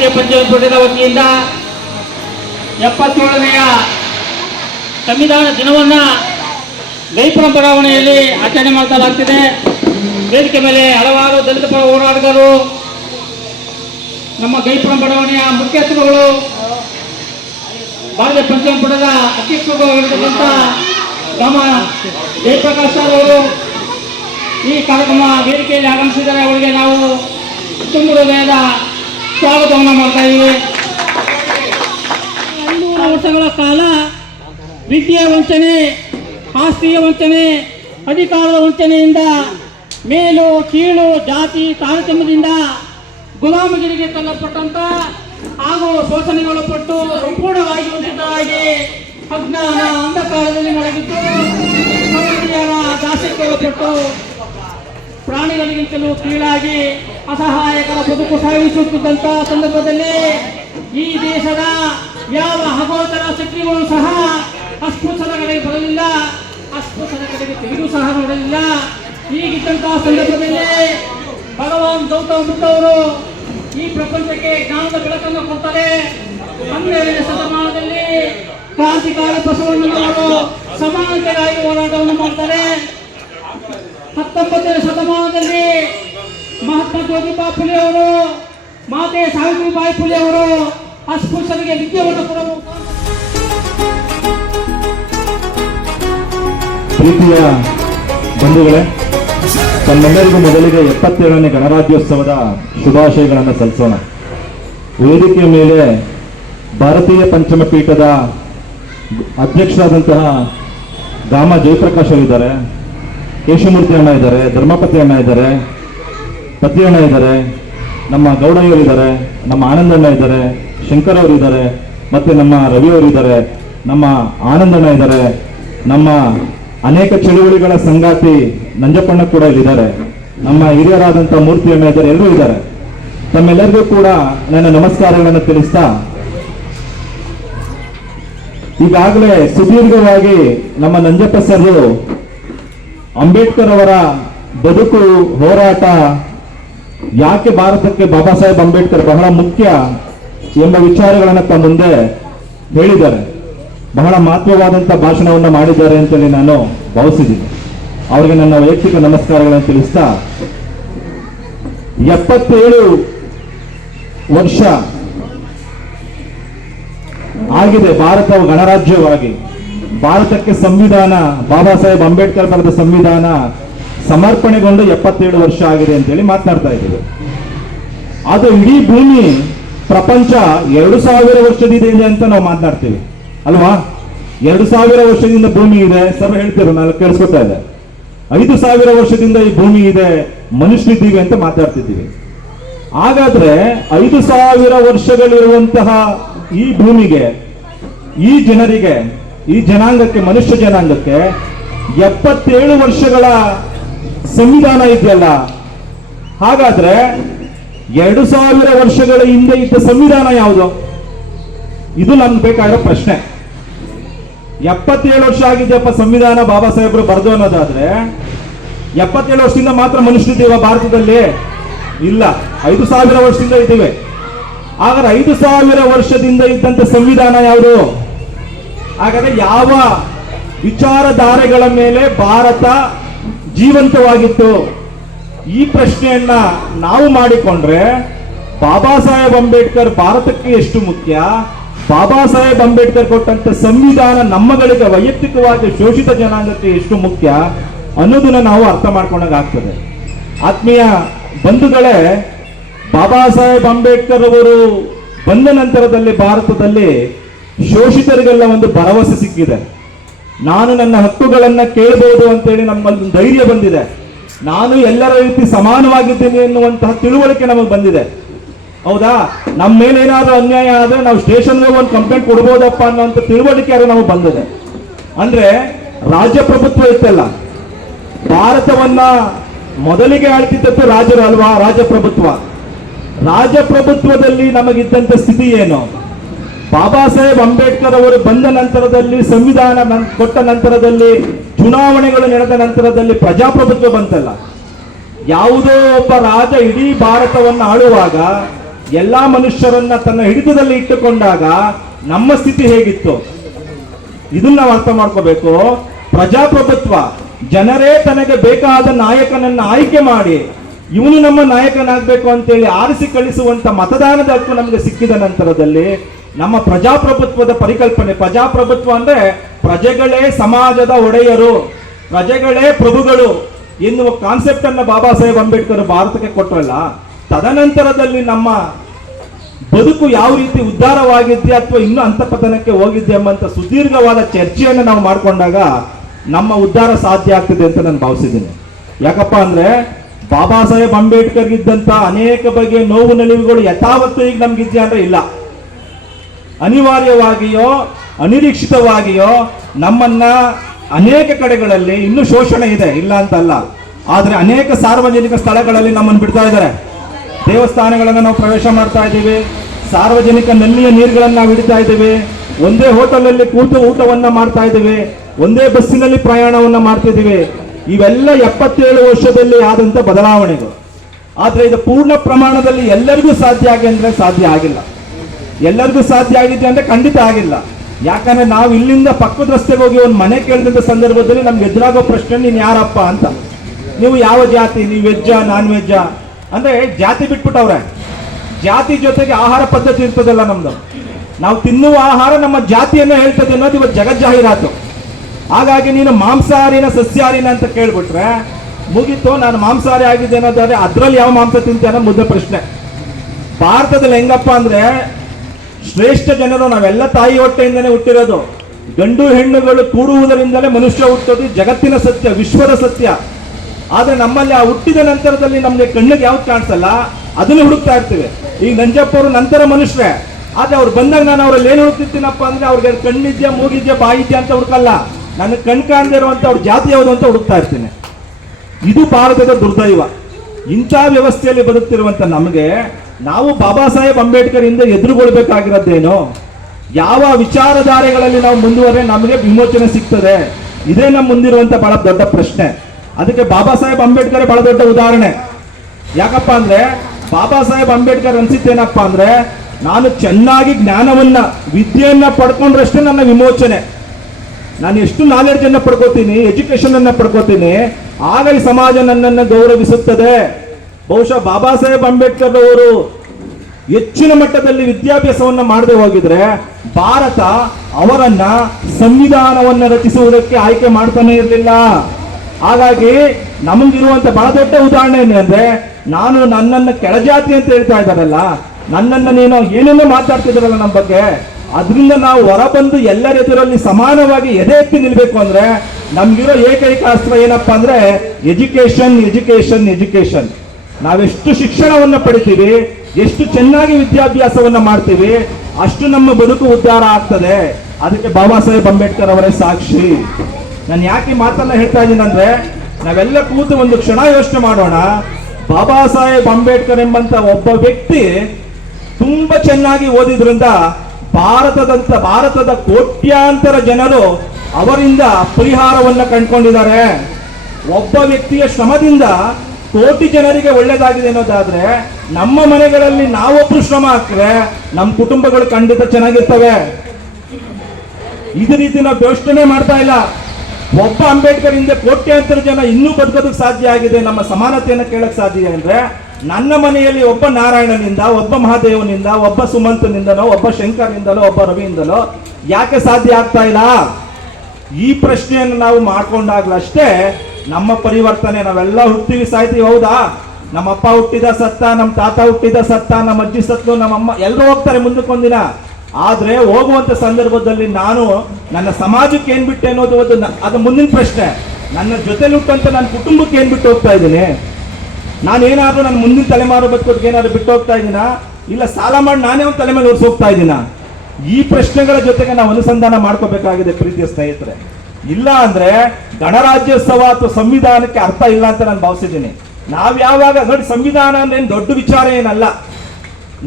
ಭಾರತೀಯ ಪಂಚಾಯತ್ ವತಿಯಿಂದ 77ನೇಯ ಸಂವಿಧಾನ ದಿನವನ್ನು ಗೈಪುರಂ ಬಡಾವಣೆಯಲ್ಲಿ ಆಚರಣೆ ಮಾಡಲಾಗ್ತಿದೆ. ವೇದಿಕೆ ಮೇಲೆ ಹಲವಾರು ದಲಿತ ಪರ ಹೋರಾಟಗಾರರು, ನಮ್ಮ ಗೈಪುರಂ ಬಡಾವಣೆಯ ಮುಖ್ಯಸ್ಥರುಗಳು, ಭಾರತೀಯ ಪಂಚಾಯತ್ ಪುಟದ ಅಧ್ಯಕ್ಷರುಗಳಿರ್ತಕ್ಕಂಥ ನಮ್ಮ ಜಯಪ್ರಕಾಶ್ ಅವರು ಈ ಕಾರ್ಯಕ್ರಮ ವೇದಿಕೆಯಲ್ಲಿ ಆಗಮಿಸಿದರೆ ಅವರಿಗೆ ನಾವು ತುಂಬ ಹೃದಯದ ಸ್ವಾಗತವನ್ನು ಮಾಡ್ತಾ ಇದ್ದೀವಿ. 500 ವರ್ಷಗಳ ಕಾಲ ವಿದ್ಯೆಯ ವಂಚನೆ, ಆಸ್ತಿಯ ವಂಚನೆ, ಅಧಿಕಾರದ ವಂಚನೆಯಿಂದ, ಮೇಲು ಕೀಳು ಜಾತಿ ತಾರತಮ್ಯದಿಂದ ಗುಲಾಮಗಿರಿಗೆ ತಳ್ಳಲ್ಪಟ್ಟಂತ ಹಾಗೂ ಶೋಷಣೆಗೊಳಪಟ್ಟು ಸಂಪೂರ್ಣವಾಗಿ ವಂಚಿತರಾಗಿ ಅಜ್ಞಾನ ಅಂಧಕಾರದಲ್ಲಿ ಮಲಗಿದ್ದು ಸಮಾಜರ ದಾಸ್ಯಕ್ಕೆ ಒಳಪಟ್ಟು ಪ್ರಾಣಿಗಳಿಗಿಂತಲೂ ಕೀಳಾಗಿ ಅಸಹಾಯಕರ ಬದುಕು ಸಾಗಿಸುತ್ತಿದ್ದಂಥ ಸಂದರ್ಭದಲ್ಲಿ ಈ ದೇಶದ ಯಾವ ಹಗೋಚರ ಶಕ್ತಿಗಳು ಸಹ ಅಸ್ಪೃಶ್ಯರ ಕಡೆಗೆ ಬರಲಿಲ್ಲ, ಅಸ್ಪೃಶ್ಯರ ಕಡೆಗೆ ತೆಗೆದು ಸಹ ನೋಡಲಿಲ್ಲ. ಹೀಗಿದ್ದಂತಹ ಸಂದರ್ಭದಲ್ಲಿ ಭಗವಾನ್ ಗೌತಮ ಬುದ್ಧ ಅವರು ಈ ಪ್ರಪಂಚಕ್ಕೆ ಜ್ಞಾನದ ಬೆಳಕನ್ನು ಕೊಡ್ತಾರೆ. 12ನೇ ಶತಮಾನದಲ್ಲಿ ಕ್ರಾಂತಿಕಾರಿ ಬಸವಣ್ಣನವರು ಸಮಾನತೆಗಾಗಿ ಹೋರಾಟವನ್ನು ಮಾಡ್ತಾರೆ. 19ನೇ ಶತಮಾನದಲ್ಲಿ ಮಹಾತ್ಮ ಜ್ಯೋತಿಬಾ ಫುಲೆ ಅವರು, ಮಾತೆ ಸಾವಿತ್ರಿಬಾಯಿ ಫುಲೆ ಅವರು ಅಸ್ಪೃಶ್ಯರಿಗೆ ವಿದ್ಯೆಯನ್ನು ಕೊಡಲು. ಪ್ರೀತಿಯ ಬಂಧುಗಳೇ, ತಮ್ಮೆಲ್ಲರಿಗೂ ಮೊದಲಿಗೆ 77ನೇ ಗಣರಾಜ್ಯೋತ್ಸವದ ಶುಭಾಶಯಗಳನ್ನು ಸಲ್ಲಿಸೋಣ. ವೇದಿಕೆಯ ಮೇಲೆ ಭಾರತೀಯ ಪಂಚಮ ಪೀಠದ ಅಧ್ಯಕ್ಷರಾದಂತಹ ಗಾಮ ಜಯಪ್ರಕಾಶ್ ಅವರಿದ್ದಾರೆ, ಕೇಶಮೂರ್ತಿ ಅಣ್ಣ ಇದ್ದಾರೆ, ಧರ್ಮಪತಿ ಅಣ್ಣ ಇದ್ದಾರೆ, ಪತಿ ಅಣ್ಣ ಇದ್ದಾರೆ, ನಮ್ಮ ಗೌಡಯ್ಯವರಿದ್ದಾರೆ, ನಮ್ಮ ಆನಂದಣ್ಣ ಇದ್ದಾರೆ, ಶಂಕರ್ ಅವರು ಇದ್ದಾರೆ, ಮತ್ತೆ ನಮ್ಮ ರವಿ ಅವರು ಇದ್ದಾರೆ, ನಮ್ಮ ಆನಂದಣ್ಣ ಇದ್ದಾರೆ, ನಮ್ಮ ಅನೇಕ ಚಳುವಳಿಗಳ ಸಂಗಾತಿ ನಂಜಪ್ಪಣ್ಣ ಕೂಡ ಇಲ್ಲಿದ್ದಾರೆ, ನಮ್ಮ ಹಿರಿಯರಾದಂಥ ಮೂರ್ತಿ ಅಣ್ಣ ಇದ್ದಾರೆ, ಎಲ್ಲರೂ ಇದ್ದಾರೆ. ತಮ್ಮೆಲ್ಲರಿಗೂ ಕೂಡ ನನ್ನ ನಮಸ್ಕಾರಗಳನ್ನು ತಿಳಿಸ್ತಾ, ಈಗಾಗಲೇ ಸುದೀರ್ಘವಾಗಿ ನಮ್ಮ ನಂಜಪ್ಪ ಸರ್ ಅಂಬೇಡ್ಕರ್ ಅವರ ಬದುಕು, ಹೋರಾಟ, ಯಾಕೆ ಭಾರತಕ್ಕೆ ಬಾಬಾ ಸಾಹೇಬ್ ಅಂಬೇಡ್ಕರ್ ಬಹಳ ಮುಖ್ಯ ಎಂಬ ವಿಚಾರಗಳನ್ನು ತಮ್ಮ ಮುಂದೆ ಹೇಳಿದ್ದಾರೆ. ಬಹಳ ಮಹತ್ವವಾದಂಥ ಭಾಷಣವನ್ನು ಮಾಡಿದ್ದಾರೆ ಅಂತೇಳಿ ನಾನು ಭಾವಿಸಿದ್ದೀನಿ. ಅವರಿಗೆ ನನ್ನ ವೈಯಕ್ತಿಕ ನಮಸ್ಕಾರಗಳನ್ನು ತಿಳಿಸ್ತಾ, 77 ವರ್ಷ ಆಗಿದೆ ಭಾರತ ಗಣರಾಜ್ಯವಾಗಿ. ಭಾರತಕ್ಕೆ ಸಂವಿಧಾನ, ಬಾಬಾ ಸಾಹೇಬ್ ಅಂಬೇಡ್ಕರ್ ಬರೆದ ಸಂವಿಧಾನ ಸಮರ್ಪಣೆಗೊಂಡು 77 ವರ್ಷ ಆಗಿದೆ ಅಂತೇಳಿ ಮಾತನಾಡ್ತಾ ಇದ್ದೀವಿ. ಅದು ಇಡೀ ಭೂಮಿ, ಪ್ರಪಂಚ 2000 ವರ್ಷದಿದೆ ಅಂತ ನಾವು ಮಾತನಾಡ್ತೀವಿ ಅಲ್ವಾ? 2000 ವರ್ಷದಿಂದ ಭೂಮಿ ಇದೆ, ಸರ್ ಹೇಳ್ತಿರೋ, ನಾನು ಕೇಳಿಸ್ಕೊತಾ ಇದೆ. 5000 ವರ್ಷದಿಂದ ಈ ಭೂಮಿ ಇದೆ, ಮನುಷ್ಯರಿದ್ದೀವಿ ಅಂತ ಮಾತಾಡ್ತಿದ್ದೀವಿ. ಹಾಗಾದ್ರೆ 5000 ವರ್ಷಗಳಿರುವಂತಹ ಈ ಭೂಮಿಗೆ, ಈ ಜನರಿಗೆ, ಈ ಜನಾಂಗಕ್ಕೆ, ಮನುಷ್ಯ ಜನಾಂಗಕ್ಕೆ 77 ವರ್ಷಗಳ ಸಂವಿಧಾನ ಇದೆಯಲ್ಲ, ಹಾಗಾದ್ರೆ 2000 ವರ್ಷಗಳ ಹಿಂದೆ ಇದ್ದ ಸಂವಿಧಾನ ಯಾವುದು? ಇದು ನಮ್ಗೆ ಬೇಕಾಗಿರೋ ಪ್ರಶ್ನೆ. 77 ವರ್ಷ ಆಗಿದೆಯಪ್ಪ ಸಂವಿಧಾನ ಬಾಬಾ ಸಾಹೇಬರು ಬರೆದು ಅನ್ನೋದಾದ್ರೆ, 77 ವರ್ಷದಿಂದ ಮಾತ್ರ ಮನುಷ್ಯರಿದ್ದೀವ ಭಾರತದಲ್ಲಿ? ಇಲ್ಲ, 5000 ವರ್ಷದಿಂದ ಇದ್ದೀವಿ. ಹಾಗಾದ್ರೆ 5000 ವರ್ಷದಿಂದ ಇದ್ದಂತ ಸಂವಿಧಾನ ಯಾವುದು? ಹಾಗಾದ್ರೆ ಯಾವ ವಿಚಾರಧಾರೆಗಳ ಮೇಲೆ ಭಾರತ ಜೀವಂತವಾಗಿತ್ತು? ಈ ಪ್ರಶ್ನೆಯನ್ನ ನಾವು ಮಾಡಿಕೊಂಡ್ರೆ, ಬಾಬಾ ಸಾಹೇಬ್ ಅಂಬೇಡ್ಕರ್ ಭಾರತಕ್ಕೆ ಎಷ್ಟು ಮುಖ್ಯ, ಬಾಬಾ ಸಾಹೇಬ್ ಅಂಬೇಡ್ಕರ್ ಕೊಟ್ಟಂತ ಸಂವಿಧಾನ ನಮ್ಮಗಳಿಗೆ ವೈಯಕ್ತಿಕವಾಗಿ ಶೋಷಿತ ಜನಾಂಗಕ್ಕೆ ಎಷ್ಟು ಮುಖ್ಯ ಅನ್ನೋದನ್ನ ನಾವು ಅರ್ಥ ಮಾಡ್ಕೊಂಡಾಗ್ತದೆ. ಆತ್ಮೀಯ ಬಂಧುಗಳೇ, ಬಾಬಾ ಸಾಹೇಬ್ ಅಂಬೇಡ್ಕರ್ ಅವರು ಬಂದ ನಂತರದಲ್ಲಿ ಭಾರತದಲ್ಲಿ ಶೋಷಿತರಿಗೆಲ್ಲ ಒಂದು ಭರವಸೆ ಸಿಕ್ಕಿದೆ. ನಾನು ನನ್ನ ಹಕ್ಕುಗಳನ್ನ ಕೇಳಬಹುದು ಅಂತೇಳಿ ನಮ್ಮಲ್ಲಿ ಧೈರ್ಯ ಬಂದಿದೆ. ನಾನು ಎಲ್ಲರ ರೀತಿ ಸಮಾನವಾಗಿದ್ದೀನಿ ಎನ್ನುವಂತಹ ತಿಳುವಳಿಕೆ ನಮಗೆ ಬಂದಿದೆ. ಹೌದಾ? ನಮ್ಮ ಮೇಲೆ ಏನಾದ್ರೂ ಅನ್ಯಾಯ ಆದ್ರೆ ನಾವು ಸ್ಟೇಷನ್ಗೆ ಒಂದು ಕಂಪ್ಲೇಂಟ್ ಕೊಡ್ಬೋದಪ್ಪ ಅನ್ನೋಂಥ ತಿಳುವಳಿಕೆ ಅದು ನಮಗೆ ಬಂದಿದೆ. ಅಂದ್ರೆ ರಾಜ್ಯಪ್ರಭುತ್ವ ಇತ್ತಲ್ಲ, ಭಾರತವನ್ನ ಮೊದಲಿಗೆ ಆಳ್ತಿದ್ದದ್ದು ರಾಜರು ಅಲ್ವಾ? ರಾಜಪ್ರಭುತ್ವ. ರಾಜಪ್ರಭುತ್ವದಲ್ಲಿ ನಮಗಿದ್ದಂತ ಸ್ಥಿತಿ ಏನು? ಬಾಬಾ ಸಾಹೇಬ್ ಅಂಬೇಡ್ಕರ್ ಅವರು ಬಂದ ನಂತರದಲ್ಲಿ, ಸಂವಿಧಾನ ಕೊಟ್ಟ ನಂತರದಲ್ಲಿ, ಚುನಾವಣೆಗಳು ನಡೆದ ನಂತರದಲ್ಲಿ ಪ್ರಜಾಪ್ರಭುತ್ವ ಬಂತಲ್ಲ. ಯಾವುದೋ ಒಬ್ಬ ರಾಜ ಇಡೀ ಭಾರತವನ್ನು ಆಳುವಾಗ ಎಲ್ಲಾ ಮನುಷ್ಯರನ್ನ ತನ್ನ ಹಿಡಿತದಲ್ಲಿ ಇಟ್ಟುಕೊಂಡಾಗ ನಮ್ಮ ಸ್ಥಿತಿ ಹೇಗಿತ್ತು ಇದನ್ನ ನಾವು ಅರ್ಥ ಮಾಡ್ಕೋಬೇಕು. ಪ್ರಜಾಪ್ರಭುತ್ವ, ಜನರೇ ತನಗೆ ಬೇಕಾದ ನಾಯಕನನ್ನ ಆಯ್ಕೆ ಮಾಡಿ ಇವನು ನಮ್ಮ ನಾಯಕನಾಗಬೇಕು ಅಂತೇಳಿ ಆರಿಸಿ ಕಳಿಸುವಂತ ಮತದಾನದ ಹಕ್ಕು ನಮಗೆ ಸಿಕ್ಕಿದ ನಂತರದಲ್ಲಿ ನಮ್ಮ ಪ್ರಜಾಪ್ರಭುತ್ವದ ಪರಿಕಲ್ಪನೆ, ಪ್ರಜಾಪ್ರಭುತ್ವ ಅಂದ್ರೆ ಪ್ರಜೆಗಳೇ ಸಮಾಜದ ಒಡೆಯರು, ಪ್ರಜೆಗಳೇ ಪ್ರಭುಗಳು ಎನ್ನುವ ಕಾನ್ಸೆಪ್ಟ್ ಅನ್ನ ಬಾಬಾ ಸಾಹೇಬ್ ಅಂಬೇಡ್ಕರ್ ಭಾರತಕ್ಕೆ ಕೊಟ್ಟರಲ್ಲ, ತದನಂತರದಲ್ಲಿ ನಮ್ಮ ಬದುಕು ಯಾವ ರೀತಿ ಉದ್ಧಾರವಾಗಿದ್ದೆ ಅಥವಾ ಇನ್ನೂ ಅಂತಪತನಕ್ಕೆ ಹೋಗಿದ್ದೆ ಎಂಬಂತ ಸುದೀರ್ಘವಾದ ಚರ್ಚೆಯನ್ನು ನಾವು ಮಾಡಿಕೊಂಡಾಗ ನಮ್ಮ ಉದ್ಧಾರ ಸಾಧ್ಯ ಆಗ್ತದೆ ಅಂತ ನಾನು ಭಾವಿಸಿದ್ದೀನಿ. ಯಾಕಪ್ಪ ಅಂದ್ರೆ ಬಾಬಾ ಸಾಹೇಬ್ ಅಂಬೇಡ್ಕರ್ ಇದ್ದಂತ ಅನೇಕ ಬಗೆಯ ನೋವು ನಲಿವುಗಳು ಯಥಾವತ್ತು ಈಗ ನಮ್ಗಿದ್ಯಾ ಅಂದ್ರೆ ಇಲ್ಲ. ಅನಿವಾರ್ಯವಾಗಿಯೋ ಅನಿರೀಕ್ಷಿತವಾಗಿಯೋ ನಮ್ಮನ್ನ ಅನೇಕ ಕಡೆಗಳಲ್ಲಿ ಇನ್ನೂ ಶೋಷಣೆ ಇದೆ, ಇಲ್ಲ ಅಂತಲ್ಲ. ಆದ್ರೆ ಅನೇಕ ಸಾರ್ವಜನಿಕ ಸ್ಥಳಗಳಲ್ಲಿ ನಮ್ಮನ್ನು ಬಿಡ್ತಾ ಇದ್ದಾರೆ. ದೇವಸ್ಥಾನಗಳನ್ನು ನಾವು ಪ್ರವೇಶ ಮಾಡ್ತಾ ಇದ್ದೀವಿ, ಸಾರ್ವಜನಿಕ ನಲ್ಲಿಯ ನೀರುಗಳನ್ನು ನಾವು ಹಿಡಿತಾ ಇದ್ದೀವಿ, ಒಂದೇ ಹೋಟೆಲಲ್ಲಿ ಕೂತು ಊಟವನ್ನ ಮಾಡ್ತಾ ಇದ್ದೀವಿ, ಒಂದೇ ಬಸ್ಸಿನಲ್ಲಿ ಪ್ರಯಾಣವನ್ನ ಮಾಡ್ತಿದ್ದೀವಿ. ಇವೆಲ್ಲ 77 ವರ್ಷದಲ್ಲಿ ಆದಂತ ಬದಲಾವಣೆಗಳು. ಆದ್ರೆ ಇದು ಪೂರ್ಣ ಪ್ರಮಾಣದಲ್ಲಿ ಎಲ್ಲರಿಗೂ ಸಾಧ್ಯ ಆಗಿ ಅಂದ್ರೆ ಸಾಧ್ಯ ಆಗಿಲ್ಲ. ಎಲ್ಲರಿಗೂ ಸಾಧ್ಯ ಆಗಿದೆ ಅಂದ್ರೆ ಖಂಡಿತ ಆಗಿಲ್ಲ. ಯಾಕಂದ್ರೆ ನಾವು ಇಲ್ಲಿಂದ ಪಕ್ಕದ ರಸ್ತೆಗೆ ಹೋಗಿ ಒಂದು ಮನೆ ಕೇಳಿದಂತ ಸಂದರ್ಭದಲ್ಲಿ ನಮ್ಗೆ ಎದುರಾಗೋ ಪ್ರಶ್ನೆ ನೀನ್ ಯಾರಪ್ಪ ಅಂತ, ನೀವು ಯಾವ ಜಾತಿ, ನೀವು ವೆಜ್ಜಾ ನಾನ್ ವೆಜ್ಜಾ ಅಂದ್ರೆ ಜಾತಿ ಬಿಟ್ಬಿಟ್ಟವ್ರೆ. ಜಾತಿ ಜೊತೆಗೆ ಆಹಾರ ಪದ್ಧತಿ ಇರ್ತದಲ್ಲ ನಮ್ದು, ನಾವು ತಿನ್ನುವ ಆಹಾರ ನಮ್ಮ ಜಾತಿಯನ್ನ ಹೇಳ್ತದೆ ಅನ್ನೋದು ಇವತ್ತು ಜಗಜ್ಜಾಹೀರಾತು. ಹಾಗಾಗಿ ನೀನು ಮಾಂಸಾಹಾರಿನ ಸಸ್ಯಾಹಾರಿನ ಅಂತ ಕೇಳ್ಬಿಟ್ರೆ ಮುಗೀತು, ನಾನು ಮಾಂಸಾಹಾರಿ ಆಗಿದೆ ಅನ್ನೋದಾದ್ರೆ ಅದ್ರಲ್ಲಿ ಯಾವ ಮಾಂಸ ತಿಂತೇನೋ ಮುದ್ದೆ ಪ್ರಶ್ನೆ. ಭಾರತದಲ್ಲಿ ಹೆಂಗಪ್ಪ ಅಂದ್ರೆ ಶ್ರೇಷ್ಠ ಜನರು ನಾವೆಲ್ಲ ತಾಯಿ ಹೊಟ್ಟೆಯಿಂದನೇ ಹುಟ್ಟಿರೋದು. ಗಂಡು ಹೆಣ್ಣುಗಳು ಕೂಡುವುದರಿಂದಲೇ ಮನುಷ್ಯ ಹುಟ್ಟೋದು ಜಗತ್ತಿನ ಸತ್ಯ, ವಿಶ್ವದ ಸತ್ಯ. ಆದ್ರೆ ನಮ್ಮಲ್ಲಿ ಆ ಹುಟ್ಟಿದ ನಂತರದಲ್ಲಿ ನಮ್ಗೆ ಕಣ್ಣಿಗೆ ಯಾವ್ದು ಕಾಣಿಸಲ್ಲ ಅದನ್ನು ಹುಡುಕ್ತಾ ಇರ್ತೀವಿ. ಈಗ ನಂಜಪ್ಪ ಅವರು ನಂತರ ಮನುಷ್ಯರೇ, ಆದ್ರೆ ಅವ್ರು ಬಂದಾಗ ನಾನು ಅವ್ರಲ್ಲಿ ಏನು ಹುಡುಕ್ತಿರ್ತೀನಪ್ಪ ಅಂದ್ರೆ ಅವ್ರಿಗೆ ಕಣ್ಣಿದ್ಯಾ ಮೂಗಿದ್ಯಾ ಬಾಯಿದ್ಯಾ ಅಂತ ಹುಡುಕಲ್ಲ, ನನಗೆ ಕಣ್ ಕಾಣದೇ ಇರುವಂತ ಅವ್ರ ಜಾತಿ ಯಾವುದು ಅಂತ ಹುಡುಕ್ತಾ ಇರ್ತೀನಿ. ಇದು ಭಾರತದ ದುರ್ದೈವ. ಇಂಥ ವ್ಯವಸ್ಥೆಯಲ್ಲಿ ಬದುಕ್ತಿರುವಂತ ನಮಗೆ ನಾವು ಬಾಬಾ ಸಾಹೇಬ್ ಅಂಬೇಡ್ಕರ್ ಇಂದ ಎದುರುಗೊಳ್ಬೇಕಾಗಿರೋದೇನು, ಯಾವ ವಿಚಾರಧಾರೆಗಳಲ್ಲಿ ನಾವು ಮುಂದುವರೆ ನಮಗೆ ವಿಮೋಚನೆ ಸಿಗ್ತದೆ, ಇದೇ ನಮ್ಮ ಮುಂದಿರುವಂತ ಬಹಳ ದೊಡ್ಡ ಪ್ರಶ್ನೆ. ಅದಕ್ಕೆ ಬಾಬಾ ಸಾಹೇಬ್ ಅಂಬೇಡ್ಕರ್ ಬಹಳ ದೊಡ್ಡ ಉದಾಹರಣೆ. ಯಾಕಪ್ಪ ಅಂದ್ರೆ ಬಾಬಾ ಸಾಹೇಬ್ ಅಂಬೇಡ್ಕರ್ ಅನ್ಸಿತ್ತೇನಪ್ಪ ಅಂದ್ರೆ ನಾನು ಚೆನ್ನಾಗಿ ಜ್ಞಾನವನ್ನ ವಿದ್ಯೆಯನ್ನ ಪಡ್ಕೊಂಡ್ರಷ್ಟೇ ನನ್ನ ವಿಮೋಚನೆ. ನಾನು ಎಷ್ಟು ನಾಲೆಡ್ಜ್ ಅನ್ನ ಪಡ್ಕೋತೀನಿ, ಎಜುಕೇಶನ್ ಅನ್ನ ಪಡ್ಕೋತೀನಿ, ಆಗ ಈ ಸಮಾಜ ನನ್ನನ್ನು ಗೌರವಿಸುತ್ತದೆ. ಬಹುಶಃ ಬಾಬಾ ಸಾಹೇಬ್ ಅಂಬೇಡ್ಕರ್ ಅವರು ಹೆಚ್ಚಿನ ಮಟ್ಟದಲ್ಲಿ ವಿದ್ಯಾಭ್ಯಾಸವನ್ನ ಮಾಡದೆ ಹೋಗಿದ್ರೆ ಭಾರತ ಅವರನ್ನ ಸಂವಿಧಾನವನ್ನ ರಚಿಸುವುದಕ್ಕೆ ಆಯ್ಕೆ ಮಾಡ್ತಾನೆ ಇರಲಿಲ್ಲ. ಹಾಗಾಗಿ ನಮಗಿರುವಂತ ಬಹಳ ದೊಡ್ಡ ಉದಾಹರಣೆ ಏನಂದ್ರೆ, ನಾನು ನನ್ನನ್ನು ಕೆಳಜಾತಿ ಅಂತ ಹೇಳ್ತಾ ಇದ್ದಾರಲ್ಲ, ನನ್ನನ್ನು ನೀನು ಏನೇನೋ ಮಾತಾಡ್ತಿದ್ರಲ್ಲ ನಮ್ಮ ಬಗ್ಗೆ, ಅದರಿಂದ ನಾವು ಹೊರಬಂದು ಎಲ್ಲರೆದುರಲ್ಲಿ ಸಮಾನವಾಗಿ ಎದೆ ಎತ್ತಿ ನಿಲ್ಬೇಕು ಅಂದ್ರೆ ನಮ್ಗಿರೋ ಏಕೈಕ ಅಸ್ತ್ರ ಏನಪ್ಪಾ ಅಂದ್ರೆ ಎಜುಕೇಶನ್, ಎಜುಕೇಶನ್, ಎಜುಕೇಶನ್. ನಾವೆಷ್ಟು ಶಿಕ್ಷಣವನ್ನ ಪಡಿತೀವಿ, ಎಷ್ಟು ಚೆನ್ನಾಗಿ ವಿದ್ಯಾಭ್ಯಾಸವನ್ನ ಮಾಡ್ತೀವಿ, ಅಷ್ಟು ನಮ್ಮ ಬದುಕು ಉದ್ಧಾರ ಆಗ್ತದೆ. ಅದಕ್ಕೆ ಬಾಬಾ ಸಾಹೇಬ್ ಅಂಬೇಡ್ಕರ್ ಅವರೇ ಸಾಕ್ಷಿ. ನಾನು ಯಾಕೆ ಮಾತನ್ನ ಹೇಳ್ತಾ ಇದ್ದೀನಿ ಅಂದ್ರೆ, ನಾವೆಲ್ಲ ಕೂತು ಒಂದು ಕ್ಷಣ ಯೋಚನೆ ಮಾಡೋಣ. ಬಾಬಾ ಸಾಹೇಬ್ ಅಂಬೇಡ್ಕರ್ ಎಂಬಂತ ಒಬ್ಬ ವ್ಯಕ್ತಿ ತುಂಬಾ ಚೆನ್ನಾಗಿ ಓದಿದ್ರಿಂದ ಭಾರತದ ಕೋಟ್ಯಾಂತರ ಜನರು ಅವರಿಂದ ಪರಿಹಾರವನ್ನ ಕಂಡುಕೊಂಡಿದ್ದಾರೆ. ಒಬ್ಬ ವ್ಯಕ್ತಿಯ ಶ್ರಮದಿಂದ ಕೋಟಿ ಜನರಿಗೆ ಒಳ್ಳೇದಾಗಿದೆ ಅನ್ನೋದಾದ್ರೆ ನಮ್ಮ ಮನೆಗಳಲ್ಲಿ ನಾವೊಬ್ರು ಶ್ರಮ ಹಾಕಿದ್ರೆ ನಮ್ಮ ಕುಟುಂಬಗಳು ಖಂಡಿತ ಚೆನ್ನಾಗಿರ್ತವೆ. ಇದೇ ರೀತಿ ನಾವು ಯೋಚನೆ ಮಾಡ್ತಾ ಇಲ್ಲ. ಒಬ್ಬ ಅಂಬೇಡ್ಕರ್ ಇಂದ ಕೋಟ್ಯಾಂತರ ಜನ ಇನ್ನೂ ಬದುಕೋದಕ್ಕೆ ಸಾಧ್ಯ ಆಗಿದೆ, ನಮ್ಮ ಸಮಾನತೆಯನ್ನು ಕೇಳಕ್ ಸಾಧ್ಯ ಅಂದ್ರೆ ನನ್ನ ಮನೆಯಲ್ಲಿ ಒಬ್ಬ ನಾರಾಯಣನಿಂದ, ಒಬ್ಬ ಮಹಾದೇವನಿಂದ, ಒಬ್ಬ ಸುಮಂತನಿಂದನೋ, ಒಬ್ಬ ಶಂಕರ್ನಿಂದಲೋ, ಒಬ್ಬ ರವಿಯಿಂದಲೋ ಯಾಕೆ ಸಾಧ್ಯ ಆಗ್ತಾ ಇಲ್ಲ? ಈ ಪ್ರಶ್ನೆಯನ್ನು ನಾವು ಮಾಡ್ಕೊಂಡಾಗ್ಲಷ್ಟೇ ನಮ್ಮ ಪರಿವರ್ತನೆ. ನಾವೆಲ್ಲ ಹುಟ್ತೀವಿ ಸಾಯ್ತೀವಿ, ಹೌದಾ? ನಮ್ಮ ಅಪ್ಪ ಹುಟ್ಟಿದ ಸತ್ತ, ನಮ್ಮ ತಾತ ಹುಟ್ಟಿದ ಸತ್ತ, ನಮ್ಮ ಅಜ್ಜಿ ಸತ್ತು, ನಮ್ಮಮ್ಮ ಎಲ್ಲರೂ ಹೋಗ್ತಾರೆ ಮುಂದಕ್ಕೊಂದಿನ. ಆದ್ರೆ ಹೋಗುವಂತ ಸಂದರ್ಭದಲ್ಲಿ ನಾನು ನನ್ನ ಸಮಾಜಕ್ಕೆ ಏನ್ ಬಿಟ್ಟೆ ಅನ್ನೋದು ಅದು ಮುಂದಿನ ಪ್ರಶ್ನೆ. ನನ್ನ ಜೊತೆಲಿ ಹುಟ್ಟಂತ ನನ್ನ ಕುಟುಂಬಕ್ಕೆ ಏನ್ ಬಿಟ್ಟು ಹೋಗ್ತಾ ಇದ್ದೀನಿ? ನಾನೇನಾದ್ರೂ ನನ್ನ ಮುಂದಿನ ತಲೆಮಾರು ಬದುಕೋದಕ್ಕೆ ಏನಾದ್ರು ಬಿಟ್ಟು ಹೋಗ್ತಾ ಇದ್ದೀನಾ? ಇಲ್ಲ ಸಾಲ ಮಾಡಿ ನಾನೇ ಒಂದು ತಲೆ ಮೇಲೆ ಹೊರಿಸಿ ಹೋಗ್ತಾ ಇದ್ದೀನಾ? ಈ ಪ್ರಶ್ನೆಗಳ ಜೊತೆಗೆ ನಾವು ಅನುಸಂಧಾನ ಮಾಡ್ಕೋಬೇಕಾಗಿದೆ ಪ್ರೀತಿಯ ಸ್ನೇಹಿತರೆ. ಇಲ್ಲ ಅಂದ್ರೆ ಗಣರಾಜ್ಯೋತ್ಸವ ಅಥವಾ ಸಂವಿಧಾನಕ್ಕೆ ಅರ್ಥ ಇಲ್ಲ ಅಂತ ನಾನು ಭಾವಿಸಿದ್ದೀನಿ. ನಾವ್ ಯಾವಾಗ ನೋಡಿ, ಸಂವಿಧಾನ ಅಂದ್ರೆ ಏನು ದೊಡ್ಡ ವಿಚಾರ ಏನಲ್ಲ.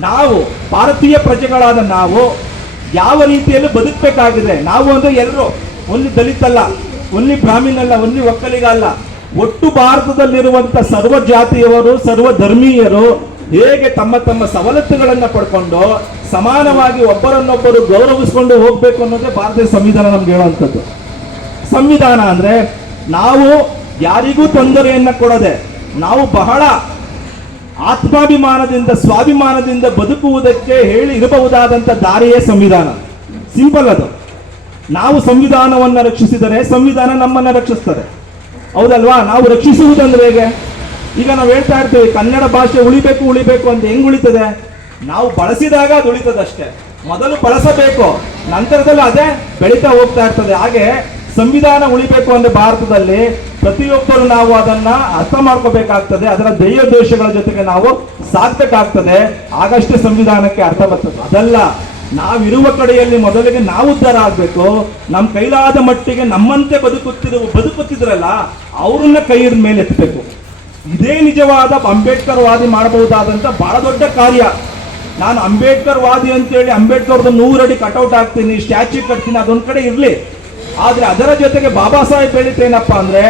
ನಾವು ಭಾರತೀಯ ಪ್ರಜೆಗಳಾದ ನಾವು ಯಾವ ರೀತಿಯಲ್ಲಿ ಬದುಕಬೇಕಾಗಿದೆ, ನಾವು ಅಂದ್ರೆ ಎಲ್ಲರೂ, ಒನ್ಲಿ ದಲಿತಲ್ಲ, ಒನ್ಲಿ ಬ್ರಾಹ್ಮಣ ಅಲ್ಲ, ಒನ್ಲಿ ಒಕ್ಕಲಿಗ ಅಲ್ಲ, ಒಟ್ಟು ಭಾರತದಲ್ಲಿರುವಂತ ಸರ್ವ ಜಾತಿಯವರು, ಸರ್ವ ಧರ್ಮೀಯರು, ಹೇಗೆ ತಮ್ಮ ತಮ್ಮ ಸವಲತ್ತುಗಳನ್ನ ಪಡ್ಕೊಂಡು ಸಮಾನವಾಗಿ ಒಬ್ಬರನ್ನೊಬ್ಬರು ಗೌರವಿಸ್ಕೊಂಡು ಹೋಗ್ಬೇಕು ಅನ್ನೋದೇ ಭಾರತೀಯ ಸಂವಿಧಾನ ನಮ್ಗೆ ಹೇಳುವಂಥದ್ದು. ಸಂವಿಧಾನ ಅಂದ್ರೆ ನಾವು ಯಾರಿಗೂ ತೊಂದರೆಯನ್ನ ಕೊಡದೆ ನಾವು ಬಹಳ ಆತ್ಮಾಭಿಮಾನದಿಂದ ಸ್ವಾಭಿಮಾನದಿಂದ ಬದುಕುವುದಕ್ಕೆ ಹೇಳಿ ಇರಬಹುದಾದಂಥ ದಾರಿಯೇ ಸಂವಿಧಾನ. ಸಿಂಪಲ್ ಅದು. ನಾವು ಸಂವಿಧಾನವನ್ನ ರಕ್ಷಿಸಿದರೆ ಸಂವಿಧಾನ ನಮ್ಮನ್ನ ರಕ್ಷಿಸ್ತಾರೆ, ಹೌದಲ್ವಾ? ನಾವು ರಕ್ಷಿಸುವುದಂದ್ರೆ ಹೇಗೆ? ಈಗ ನಾವು ಹೇಳ್ತಾ ಇರ್ತೀವಿ ಕನ್ನಡ ಭಾಷೆ ಉಳಿಬೇಕು ಅಂತ. ಹೆಂಗ್ ಉಳಿತದೆ? ನಾವು ಬಳಸಿದಾಗ ಅದು ಉಳಿತದಷ್ಟೇ. ಮೊದಲು ಬಳಸಬೇಕು, ನಂತರದಲ್ಲಿ ಅದೇ ಬೆಳೀತಾ ಹೋಗ್ತಾ ಇರ್ತದೆ. ಹಾಗೆ ಸಂವಿಧಾನ ಉಳಿಬೇಕು ಅಂದ್ರೆ ಭಾರತದಲ್ಲಿ ಪ್ರತಿಯೊಬ್ಬರು ನಾವು ಅದನ್ನ ಅರ್ಥ ಮಾಡ್ಕೋಬೇಕಾಗ್ತದೆ, ಅದರ ಧ್ಯೇಯೋದ್ದೇಶಗಳ ಜೊತೆಗೆ ನಾವು ಸಾಕ್ಬೇಕಾಗ್ತದೆ. ಆಗಷ್ಟೇ ಸಂವಿಧಾನಕ್ಕೆ ಅರ್ಥ ಬರ್ತದೆ. ಅದಲ್ಲ, ನಾವಿರುವ ಕಡೆಯಲ್ಲಿ ಮೊದಲಿಗೆ ನಾವು ಉದ್ಧಾರ ಆಗ್ಬೇಕು. ನಮ್ಮ ಕೈಲಾದ ಮಟ್ಟಿಗೆ ನಮ್ಮಂತೆ ಬದುಕುತ್ತಿದ್ರಲ್ಲ ಅವ್ರನ್ನ ಕೈ ಹಿಡಿದ ಮೇಲೆ ಎತ್ತಬೇಕು. ಇದೇ ನಿಜವಾದ ಅಂಬೇಡ್ಕರ್ ವಾದಿ ಮಾಡಬಹುದಾದಂತ ಬಹಳ ದೊಡ್ಡ ಕಾರ್ಯ. ನಾನು ಅಂಬೇಡ್ಕರ್ ವಾದಿ ಅಂತೇಳಿ ಅಂಬೇಡ್ಕರ್ದು 100 ಅಡಿ ಕಟೌಟ್ ಹಾಕ್ತೀನಿ, ಸ್ಟ್ಯಾಚ್ಯೂ ಕಟ್ತೀನಿ, ಅದೊಂದ್ ಕಡೆ ಇರ್ಲಿ. ಆದ್ರೆ ಅದರ ಜೊತೆಗೆ ಬಾಬಾ ಸಾಹೇಬ್ ಹೇಳಿದ್ದೇನಪ್ಪ ಅಂದ್ರೆ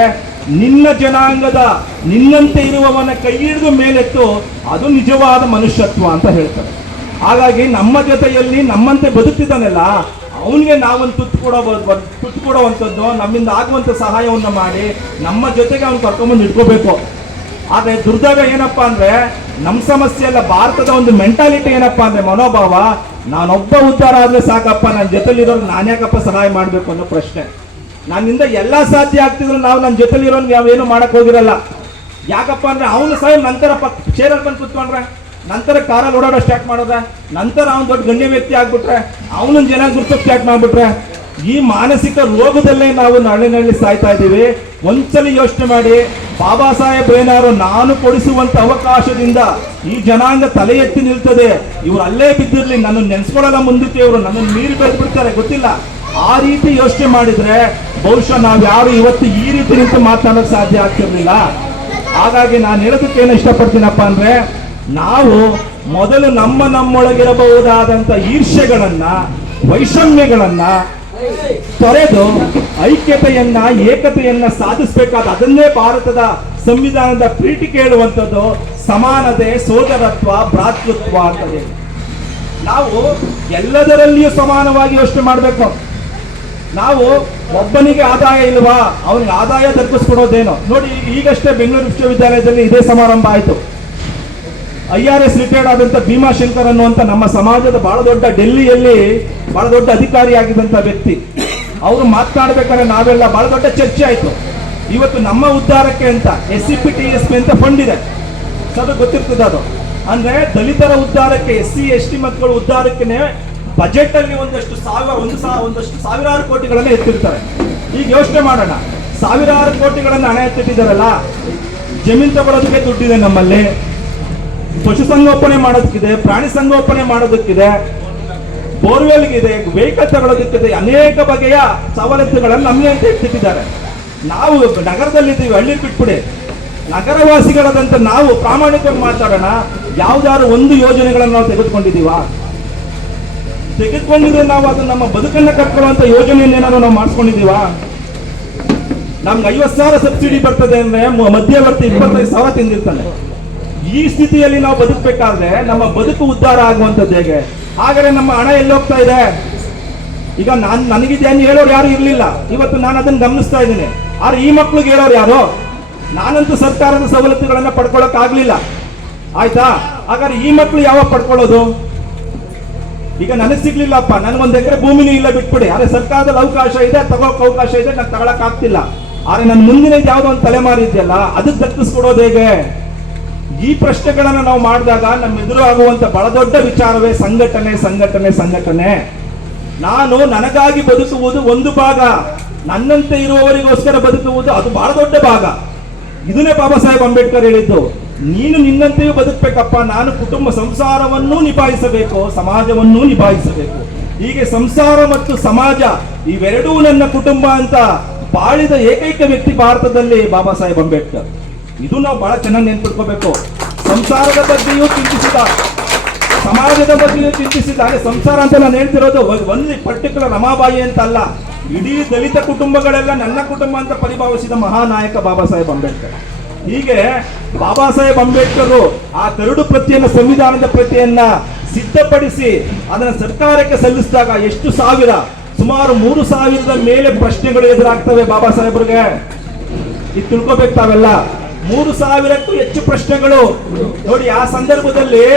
ನಿನ್ನ ಜನಾಂಗದ ನಿನ್ನಂತೆ ಇರುವವನ ಕೈ ಹಿಡಿದು ಮೇಲೆತ್ತು, ಅದು ನಿಜವಾದ ಮನುಷ್ಯತ್ವ ಅಂತ ಹೇಳ್ತಾರೆ. ಹಾಗಾಗಿ ನಮ್ಮ ಜೊತೆಯಲ್ಲಿ ನಮ್ಮಂತೆ ಬದುಕ್ತಿದ್ದಾನೆಲ್ಲ ಅವನಿಗೆ ನಾವೊಂದು ತುತ್ತು ಕೊಡುವಂಥದ್ದು, ನಮ್ಮಿಂದ ಆಗುವಂಥ ಸಹಾಯವನ್ನು ಮಾಡಿ ನಮ್ಮ ಜೊತೆಗೆ ಅವ್ನು ಕರ್ಕೊಂಡ್ಬಂದು ಇಟ್ಕೋಬೇಕು. ಆದ್ರೆ ದುರ್ದಾಗ ಏನಪ್ಪಾ ಅಂದ್ರೆ ನಮ್ಮ ಸಮಸ್ಯೆ ಅಲ್ಲ, ಭಾರತದ ಒಂದು ಮೆಂಟಾಲಿಟಿ ಏನಪ್ಪಾ ಅಂದ್ರೆ ಮನೋಭಾವ, ನಾನೊಬ್ಬ ಉದ್ಧಾರ ಆದ್ರೆ ಸಾಕಪ್ಪ, ನನ್ನ ಜೊತೆಲಿರೋರು ನಾನ್ಯಾಕಪ್ಪ ಸಹಾಯ ಮಾಡ್ಬೇಕು ಅನ್ನೋ ಪ್ರಶ್ನೆ. ನನ್ನಿಂದ ಎಲ್ಲಾ ಸಾಧ್ಯ ಆಗ್ತಿದ್ರು ನಾವು ನನ್ನ ಜೊತೆಲಿರೋನ್ಗೆ ನಾವೇನು ಮಾಡಕ್ ಹೋಗಿರಲ್ಲ. ಯಾಕಪ್ಪ ಅಂದ್ರೆ ಅವನು ಸಹ ನಂತರ ಚೇರಲ್ಲಿ ಬಂದು ಕೂತ್ಕೊಂಡ್ರೆ, ನಂತರ ಕಾರಲ್ಲಿ ಓಡಾಡೋ ಸ್ಟಾರ್ಟ್ ಮಾಡಿದ್ರೆ, ನಂತರ ಅವ್ನು ದೊಡ್ಡ ಗಣ್ಯ ವ್ಯಕ್ತಿ ಆಗ್ಬಿಟ್ರೆ, ಅವನನ್ನ ಜನ ಗುರುತಕ್ಕೆ ಸ್ಟಾರ್ಟ್ ಮಾಡ್ಬಿಟ್ರೆ, ಈ ಮಾನಸಿಕ ರೋಗದಲ್ಲೇ ನಾವು ನಳ್ಳಿ ಸಾಯ್ತಾ ಇದ್ದೀವಿ. ಒಂದ್ಸಲಿ ಯೋಚನೆ ಮಾಡಿ, ಬಾಬಾ ಸಾಹೇಬ್ ಏನಾರು ನಾನು ಕೊಡಿಸುವಂತ ಅವಕಾಶದಿಂದ ಈ ಜನಾಂಗ ತಲೆ ಎತ್ತಿ ನಿಲ್ತದೆ, ಇವ್ರು ಅಲ್ಲೇ ಬಿದ್ದಿರ್ಲಿ, ನನ್ನ ನೆನ್ಸ್ಕೊಳ್ಳಲ್ಲ ಮುಂದಕ್ಕೆ, ಇವರು ನನ್ನನ್ನು ಮೀರಿ ಬೆಳೆದ್ಬಿಡ್ತಾರೆ ಗೊತ್ತಿಲ್ಲ, ಆ ರೀತಿ ಯೋಚನೆ ಮಾಡಿದ್ರೆ ಬಹುಶಃ ನಾವ್ ಯಾರು ಇವತ್ತು ಈ ರೀತಿ ನಿಂತು ಮಾತನಾಡೋಕೆ ಸಾಧ್ಯ ಆಗ್ತಿರ್ಲಿಲ್ಲ. ಹಾಗಾಗಿ ನಾನು ಹೇಳೋದಕ್ಕೆ ಏನು ಇಷ್ಟಪಡ್ತೀನಪ್ಪ ಅಂದ್ರೆ, ನಾವು ಮೊದಲು ನಮ್ಮೊಳಗಿರಬಹುದಾದಂತ ಈರ್ಷ್ಯೆಗಳನ್ನ ವೈಷಮ್ಯಗಳನ್ನ ತೊರೆದು ಐಕ್ಯತೆಯನ್ನ ಏಕತೆಯನ್ನ ಸಾಧಿಸಬೇಕಾದ, ಅದನ್ನೇ ಭಾರತದ ಸಂವಿಧಾನದ ಪೀಠಿಕೆ ಹೇಳುವಂಥದ್ದು ಸಮಾನತೆ, ಸೋದರತ್ವ, ಭ್ರಾತೃತ್ವ ಅಂತದೆ. ನಾವು ಎಲ್ಲದರಲ್ಲಿಯೂ ಸಮಾನವಾಗಿ ಯೋಚನೆ ಮಾಡಬೇಕು. ನಾವು ಒಬ್ಬನಿಗೆ ಆದಾಯ ಇಲ್ವಾ, ಅವನಿಗೆ ಆದಾಯ ದೊರಕಿಸ್ಕೊಡೋದೇನೋ ನೋಡಿ. ಈಗಷ್ಟೇ ಬೆಂಗಳೂರು ವಿಶ್ವವಿದ್ಯಾಲಯದಲ್ಲಿ ಇದೇ ಸಮಾರಂಭ ಆಯಿತು. IRS ರಿಟೈರ್ಡ್ ಆದಂತ ಭೀಮಾಶಂಕರ್ ಅನ್ನುವಂತ ನಮ್ಮ ಸಮಾಜದ ಬಹಳ ದೊಡ್ಡ, ಡೆಲ್ಲಿಯಲ್ಲಿ ಬಹಳ ದೊಡ್ಡ ಅಧಿಕಾರಿಯಾಗಿದ್ದಂತ ವ್ಯಕ್ತಿ, ಅವರು ಮಾತನಾಡ್ಬೇಕಾದ್ರೆ ನಾವೆಲ್ಲ ಬಹಳ ದೊಡ್ಡ ಚರ್ಚೆ ಆಯ್ತು. ಇವತ್ತು ನಮ್ಮ ಉದ್ಧಾರಕ್ಕೆ ಅಂತ SCP-TSP ಅಂತ ಫಂಡ್ ಇದೆ, ಅದು ಗೊತ್ತಿರ್ತದೆ. ಅದು ಅಂದ್ರೆ ದಲಿತರ ಉದ್ಧಾರಕ್ಕೆ, SC ST ಮಕ್ಕಳ ಉದ್ಧಾರಕ್ಕೆ ಬಜೆಟ್ ಅಲ್ಲಿ ಒಂದಷ್ಟು ಸಾವಿರಾರು ಕೋಟಿಗಳನ್ನ ಎತ್ತಿರ್ತಾರೆ. ಈಗ ಯೋಚನೆ ಮಾಡೋಣ, ಸಾವಿರಾರು ಕೋಟಿಗಳನ್ನ ಹಣ ಎತ್ತಿಟ್ಟಿದ್ದಾರಲ್ಲ, ಜಮೀನ್ ತಗೊಳ್ಳೋದಕ್ಕೆ ದುಡ್ಡಿದೆ ನಮ್ಮಲ್ಲಿ, ಪಶು ಸಂಗೋಪನೆ ಮಾಡೋದಕ್ಕಿದೆ, ಪ್ರಾಣಿ ಸಂಗೋಪನೆ ಮಾಡೋದಕ್ಕಿದೆ, ಬೋರ್ವೆಲ್ಗಿದೆ, ವೆಹಿಕಲ್ ತಗೊಳ್ಳೋದಕ್ಕಿದೆ, ಅನೇಕ ಬಗೆಯ ಸವಲತ್ತುಗಳನ್ನು ನಮಗೆ ಅಂತ ಇಟ್ಟಿದ್ದಾರೆ. ನಾವು ನಗರದಲ್ಲಿದ್ದೀವಿ, ಹಳ್ಳಿ ಬಿಟ್ಬಿಡಿ. ನಗರವಾಸಿಗಳಾದಂತ ನಾವು ಪ್ರಾಮಾಣಿಕವಾಗಿ ಮಾತಾಡೋಣ, ಯಾವ್ದಾದ್ರು ಒಂದು ಯೋಜನೆಗಳನ್ನು ನಾವು ತೆಗೆದುಕೊಂಡಿದ್ರೆ ನಾವು ಅದು ನಮ್ಮ ಬದುಕನ್ನ ಕಟ್ಕೊಳ್ಳುವಂತ ಯೋಜನೆಯನ್ನೇನಾದ್ರು ನಾವು ಮಾಡಿಸ್ಕೊಂಡಿದೀವಾ? ನಮ್ಗೆ 50,000 ಸಬ್ಸಿಡಿ ಬರ್ತದೆ ಅಂದ್ರೆ ಮಧ್ಯವರ್ತಿ 25,000 ತಿಂದಿರ್ತಾನೆ. ಈ ಸ್ಥಿತಿಯಲ್ಲಿ ನಾವು ಬದುಕಬೇಕಾದ್ರೆ ನಮ್ಮ ಬದುಕು ಉದ್ಧಾರ ಆಗುವಂಥದ್ದು ಹೇಗೆ? ಹಾಗಾದ್ರೆ ನಮ್ಮ ಹಣ ಎಲ್ಲಿ ಹೋಗ್ತಾ ಇದೆ? ಈಗ ನನಗಿದ್ದೇನು ಹೇಳೋರು ಯಾರು ಇರ್ಲಿಲ್ಲ, ಇವತ್ತು ನಾನು ಅದನ್ನ ಗಮನಿಸ್ತಾ ಇದ್ದೀನಿ. ಆದ್ರೆ ಈ ಮಕ್ಳಿಗೆ ಹೇಳೋರು ಯಾರು? ನಾನಂತೂ ಸರ್ಕಾರದ ಸವಲತ್ತುಗಳನ್ನ ಪಡ್ಕೊಳಕ್ ಆಗ್ಲಿಲ್ಲ, ಆಯ್ತಾ? ಹಾಗಾದ್ರೆ ಈ ಮಕ್ಳು ಯಾವಾಗ ಪಡ್ಕೊಳ್ಳೋದು? ಈಗ ನನಗೆ ಸಿಗ್ಲಿಲ್ಲಪ್ಪ, ನನ್ಗೊಂದ್ ಎಕರೆ ಭೂಮಿನೂ ಇಲ್ಲ, ಬಿಟ್ಬಿಡಿ. ಆದ್ರೆ ಸರ್ಕಾರದಲ್ಲಿ ಅವಕಾಶ ಇದೆ, ತಗೋಕ್ ಅವಕಾಶ ಇದೆ, ನಾನು ತಗೊಳಕ್ ಆಗ್ತಿಲ್ಲ. ಆದ್ರೆ ನನ್ನ ಮುಂದಿನ ಯಾವ್ದೋ ಒಂದು ತಲೆಮಾರಿ ಇದೆಯಲ್ಲ, ಅದಕ್ಕೆ ದಕ್ಕಿಸ್ಕೊಡೋದು ಹೇಗೆ? ಈ ಪ್ರಶ್ನೆಗಳನ್ನ ನಾವು ಮಾಡಿದಾಗ ನಮ್ಮ ಎದುರು ಆಗುವಂತ ಬಹಳ ದೊಡ್ಡ ವಿಚಾರವೇ ಸಂಘಟನೆ. ನಾನು ನನಗಾಗಿ ಬದುಕುವುದು ಒಂದು ಭಾಗ, ನನ್ನಂತೆ ಇರುವವರಿಗೋಸ್ಕರ ಬದುಕುವುದು ಅದು ಬಹಳ ದೊಡ್ಡ ಭಾಗ. ಇದನ್ನೇ ಬಾಬಾ ಸಾಹೇಬ್ ಅಂಬೇಡ್ಕರ್ ಹೇಳಿದ್ದು. ನೀನು ನಿನ್ನಂತೆಯೂ ಬದುಕಬೇಕಪ್ಪ, ನಾನು ಕುಟುಂಬ ಸಂಸಾರವನ್ನೂ ನಿಭಾಯಿಸಬೇಕು, ಸಮಾಜವನ್ನೂ ನಿಭಾಯಿಸಬೇಕು. ಹೀಗೆ ಸಂಸಾರ ಮತ್ತು ಸಮಾಜ ಇವೆರಡೂ ನನ್ನ ಕುಟುಂಬ ಅಂತ ಬಾಳಿದ ಏಕೈಕ ವ್ಯಕ್ತಿ ಭಾರತದಲ್ಲಿ ಬಾಬಾ ಸಾಹೇಬ್ ಅಂಬೇಡ್ಕರ್. ಇದು ನಾವು ಬಹಳ ಚೆನ್ನಾಗಿ ನೆನ್ಪಿಟ್ಕೋಬೇಕು. ಸಂಸಾರದ ಬಗ್ಗೆಯೂ ಚಿಂತಿಸಿದ, ಸಮಾಜದ ಬಗ್ಗೆಯೂ ಚಿಂತಿಸಿದ. ಹಾಗೆ ಸಂಸಾರ ಅಂತ ನಾನು ಹೇಳ್ತಿರೋದು ಒಂದು ಪರ್ಟಿಕ್ಯುಲರ್ ರಮಾಬಾಯಿ ಅಂತ ಅಲ್ಲ, ಇಡೀ ದಲಿತ ಕುಟುಂಬಗಳೆಲ್ಲ ನನ್ನ ಕುಟುಂಬ ಅಂತ ಪರಿಭಾವಿಸಿದ ಮಹಾನಾಯಕ ಬಾಬಾ ಸಾಹೇಬ್ ಅಂಬೇಡ್ಕರ್. ಹೀಗೆ ಬಾಬಾ ಸಾಹೇಬ್ ಅಂಬೇಡ್ಕರ್ ಆ ಕರಡು ಪ್ರತಿಯನ್ನ, ಸಂವಿಧಾನದ ಪ್ರತಿಯನ್ನ ಸಿದ್ಧಪಡಿಸಿ ಅದನ್ನ ಸರ್ಕಾರಕ್ಕೆ ಸಲ್ಲಿಸಿದಾಗ ಎಷ್ಟು ಸಾವಿರ, ಸುಮಾರು 3,000ದ ಮೇಲೆ ಪ್ರಶ್ನೆಗಳು ಎದುರಾಗ್ತವೆ ಬಾಬಾ ಸಾಹೇಬ್ರಿಗೆ. ಇದು ತಿಳ್ಕೊಬೇಕು ತಾವೆಲ್ಲ. 3,000ಕ್ಕೂ ಹೆಚ್ಚು ಪ್ರಶ್ನೆಗಳು. ನೋಡಿ, ಆ ಸಂದರ್ಭದಲ್ಲಿ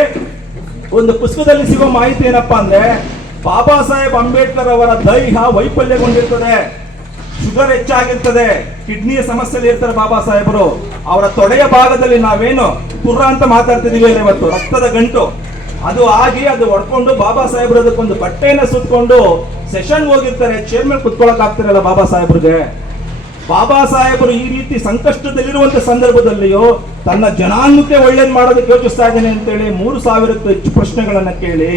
ಒಂದು ಪುಸ್ತಕದಲ್ಲಿ ಸಿಗೋ ಮಾಹಿತಿ ಏನಪ್ಪಾ ಅಂದ್ರೆ, ಬಾಬಾ ಸಾಹೇಬ್ ಅಂಬೇಡ್ಕರ್ ಅವರ ದೇಹ ವೈಫಲ್ಯಗೊಂಡಿರ್ತದೆ, ಶುಗರ್ ಹೆಚ್ಚಾಗಿರ್ತದೆ, ಕಿಡ್ನಿಯ ಸಮಸ್ಯೆಯಲ್ಲಿ ಇರ್ತಾರೆ ಬಾಬಾ ಸಾಹೇಬರು. ಅವರ ತೊಡೆಯ ಭಾಗದಲ್ಲಿ ನಾವೇನು ಕುರ್ರ ಅಂತ ಮಾತಾಡ್ತಿದೀವಿ ಇವತ್ತು, ರಕ್ತದ ಗಂಟು, ಅದು ಆಗಿ ಅದು ಹೊಡ್ಕೊಂಡು ಬಾಬಾ ಸಾಹೇಬ್ರು ಅದಕ್ಕೊಂದು ಬಟ್ಟೆಯನ್ನ ಸುತ್ಕೊಂಡು ಸೆಷನ್ ಹೋಗಿರ್ತಾರೆ. ಚೇರ್ ಮೇಲೆ ಕುತ್ಕೊಳಕ್ ಆಗ್ತಿರಲ್ಲ ಬಾಬಾ ಸಾಹೇಬ್ರಿಗೆ. ಬಾಬಾ ಸಾಹೇಬರು ಈ ರೀತಿ ಸಂಕಷ್ಟದಲ್ಲಿರುವಂತ ಸಂದರ್ಭದಲ್ಲಿಯೂ ತನ್ನ ಜನಾಂಗಕ್ಕೆ ಒಳ್ಳೇದು ಮಾಡೋದಕ್ಕೆ ಯೋಚಿಸ್ತಾ ಇದ್ದೇನೆ ಅಂತೇಳಿ 3,000ಕ್ಕೂ ಹೆಚ್ಚು ಪ್ರಶ್ನೆಗಳನ್ನ ಕೇಳಿ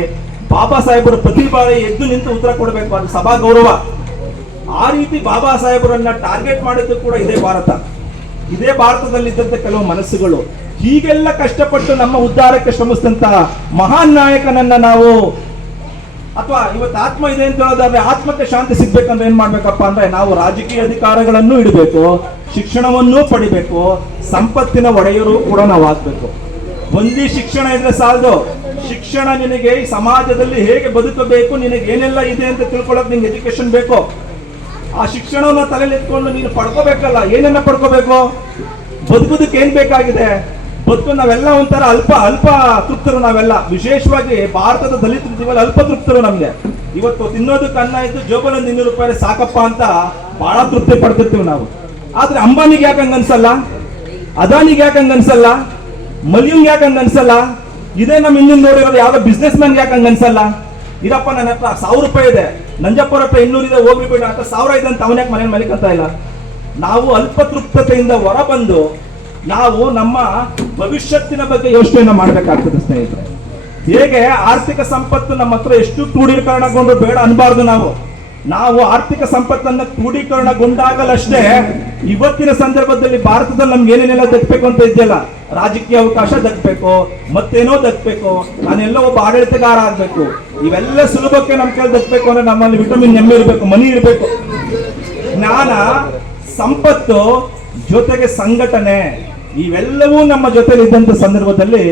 ಬಾಬಾ ಸಾಹೇಬರು ಪ್ರತಿ ಬಾರಿ ಎದ್ದು ನಿಂತು ಉತ್ತರ ಕೊಡಬೇಕು, ಅದು ಸಭಾ ಗೌರವ. ಆ ರೀತಿ ಬಾಬಾ ಸಾಹೇಬರನ್ನ ಟಾರ್ಗೆಟ್ ಮಾಡಿದ್ದು ಕೂಡ ಇದೇ ಭಾರತ. ಇದೇ ಭಾರತದಲ್ಲಿದ್ದಂತ ಕೆಲವು ಮನಸ್ಸುಗಳು ಹೀಗೆಲ್ಲ ಕಷ್ಟಪಟ್ಟು ನಮ್ಮ ಉದ್ಧಾರಕ್ಕೆ ಶ್ರಮಿಸಿದಂತಹ ಮಹಾನ್ ನಾಯಕನನ್ನ ನಾವು, ಅಥವಾ ಇವತ್ತು ಆತ್ಮ ಇದೆ ಅಂತ ಹೇಳೋದಾದ್ರೆ ಆತ್ಮಕ್ಕೆ ಶಾಂತಿ ಸಿಗ್ಬೇಕಂದ್ರೆ ಏನ್ ಮಾಡ್ಬೇಕಪ್ಪ ಅಂದ್ರೆ, ನಾವು ರಾಜಕೀಯ ಅಧಿಕಾರಗಳನ್ನು ಇಡಬೇಕು, ಶಿಕ್ಷಣವನ್ನು ಪಡಿಬೇಕು, ಸಂಪತ್ತಿನ ಒಡೆಯರು ಕೂಡ ನಾವು ಆಗ್ಬೇಕು. ಒಂದೇ ಶಿಕ್ಷಣ ಇದ್ರೆ ಸಾಲದು. ಶಿಕ್ಷಣ ನಿನಗೆ ಈ ಸಮಾಜದಲ್ಲಿ ಹೇಗೆ ಬದುಕಬೇಕು, ನಿನಗೆ ಏನೆಲ್ಲ ಇದೆ ಅಂತ ತಿಳ್ಕೊಳ್ಳೋಕೆ ನಿನ್ಗೆ ಎಜುಕೇಶನ್ ಬೇಕು. ಆ ಶಿಕ್ಷಣವನ್ನ ತಲೆಯಲ್ಲಿ ಎತ್ಕೊಂಡು ನೀನು ಪಡ್ಕೋಬೇಕಲ್ಲ. ಏನನ್ನ ಪಡ್ಕೋಬೇಕು? ಬದುಕೋದಕ್ಕೆ ಏನ್ ಬೇಕಾಗಿದೆ? ಬದುಕು ನಾವೆಲ್ಲ ಒಂಥರ ಅಲ್ಪ ತೃಪ್ತರು ನಾವೆಲ್ಲ. ವಿಶೇಷವಾಗಿ ಭಾರತದ ದಲಿತರು ಇದೀವಲ್ಲ, ಅಲ್ಪ ತೃಪ್ತರು. ನಮ್ಗೆ ಇವತ್ತು ತಿನ್ನೋದಕ್ಕೆ ಅನ್ನ ಇದ್ದು ಜೋಬಲ್ಲಿ 200 ರೂಪಾಯಿ ಸಾಕಪ್ಪ ಅಂತ ಬಹಳ ತೃಪ್ತಿ ಪಡ್ತಿರ್ತೀವಿ ನಾವು. ಆದ್ರೆ ಅಂಬಾನಿಗೆ ಯಾಕೆ ಹಂಗ ಅನ್ಸಲ್ಲ? ಅದಾನಿಗೆ ಯಾಕೆ ಹಂಗ ಅನ್ಸಲ್ಲ? ಮಲಿಯುಂಗ್ ಯಾಕೆ ಹಂಗ ಅನ್ಸಲ್ಲ? ಇದೇ ನಮ್ಮ ಹಿಂದಿನ ನೋಡಿರೋದು ಯಾವ್ದೋ ಬಿಸ್ನೆಸ್ ಮ್ಯಾನ್ ಯಾಕೆ ಹಂಗ ಅನ್ಸಲ್ಲ? ಇರಪ್ಪ ನನ್ನ ಹತ್ರ 1,000 ರೂಪಾಯಿ ಇದೆ, ನಂಜಪ್ಪರ ಹತ್ರ 200 ಇದೆ, ಹೋಗ್ಲಿ ಬಿಡ ಅಂತ 1,000 ಇದೆ ಅಂತ ಅವನ್ಯಾಕೆ ಮನೇಲಿ ಮಲಿಕಂತ ಇಲ್ಲ? ನಾವು ಅಲ್ಪತೃಪ್ತತೆಯಿಂದ ಹೊರಬಂದು ನಾವು ನಮ್ಮ ಭವಿಷ್ಯತ್ತಿನ ಬಗ್ಗೆ ಯೋಚನೆಯನ್ನ ಮಾಡಬೇಕಾಗ್ತದೆ ಸ್ನೇಹಿತರೆ. ಹೇಗೆ ಆರ್ಥಿಕ ಸಂಪತ್ತು ನಮ್ಮ ಹತ್ರ ಎಷ್ಟು ಕ್ರೋಢೀಕರಣಗೊಂಡು ಬೇಡ ಅನ್ಬಾರ್ದು. ನಾವು ಆರ್ಥಿಕ ಸಂಪತ್ತನ್ನ ಕ್ರೋಢೀಕರಣಗೊಂಡಾಗಲಷ್ಟೇ ಇವತ್ತಿನ ಸಂದರ್ಭದಲ್ಲಿ ಭಾರತದಲ್ಲಿ ನಮ್ಗೆ ಏನೇನೆಲ್ಲ ದಕ್ಕಬೇಕು ಅಂತ ಇದೆಯಲ್ಲ, ರಾಜಕೀಯ ಅವಕಾಶ ದಕ್ಕಬೇಕು, ಮತ್ತೇನೋ ದಕ್ಕಬೇಕು, ನಾನೆಲ್ಲ ಒಬ್ಬ ಆಡಳಿತಗಾರ ಆಗ್ಬೇಕು, ಇವೆಲ್ಲ ಸುಲಭಕ್ಕೆ ನಮ್ ಕೈಲಿ ದಕ್ಕಬೇಕು ಅಂದ್ರೆ ನಮ್ಮಲ್ಲಿ ವಿಟಮಿನ್ ಎಂ ಇರಬೇಕು, ಮನಿ ಇರಬೇಕು, ಜ್ಞಾನ, ಸಂಪತ್ತು, ಜೊತೆಗೆ ಸಂಘಟನೆ, ಇವೆಲ್ಲವೂ ನಮ್ಮ ಜೊತೆಲಿ ಇದ್ದಂತ ಸಂದರ್ಭದಲ್ಲಿ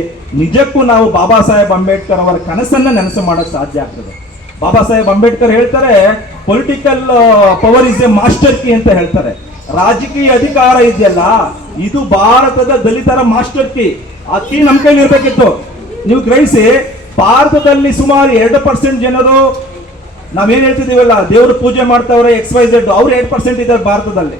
ನಿಜಕ್ಕೂ ನಾವು ಬಾಬಾ ಸಾಹೇಬ್ ಅಂಬೇಡ್ಕರ್ ಅವರ ಕನಸನ್ನ ನೆನಸು ಮಾಡಕ್ ಸಾಧ್ಯ ಆಗ್ತದೆ. ಬಾಬಾ ಸಾಹೇಬ್ ಅಂಬೇಡ್ಕರ್ ಹೇಳ್ತಾರೆ, political power is A master key ಅಂತ ಹೇಳ್ತಾರೆ. ರಾಜಕೀಯ ಅಧಿಕಾರ ಇದೆಯಲ್ಲ, ಇದು ಭಾರತದ ದಲಿತರ ಮಾಸ್ಟರ್ ಕೀ. ಆ ಕೀ ನಮ್ಮ ಕೈಲಿ ಇರ್ಬೇಕಿತ್ತು. ನೀವು ಗ್ರಹಿಸಿ, ಭಾರತದಲ್ಲಿ ಸುಮಾರು 2% ಜನರು, ನಾವೇನ್ ಹೇಳ್ತಿದೀವಲ್ಲ, ದೇವ್ರ ಪೂಜೆ ಮಾಡ್ತಾವ್ರೆ XYZ, ಅವ್ರು 2% ಇದ್ದಾರೆ ಭಾರತದಲ್ಲಿ.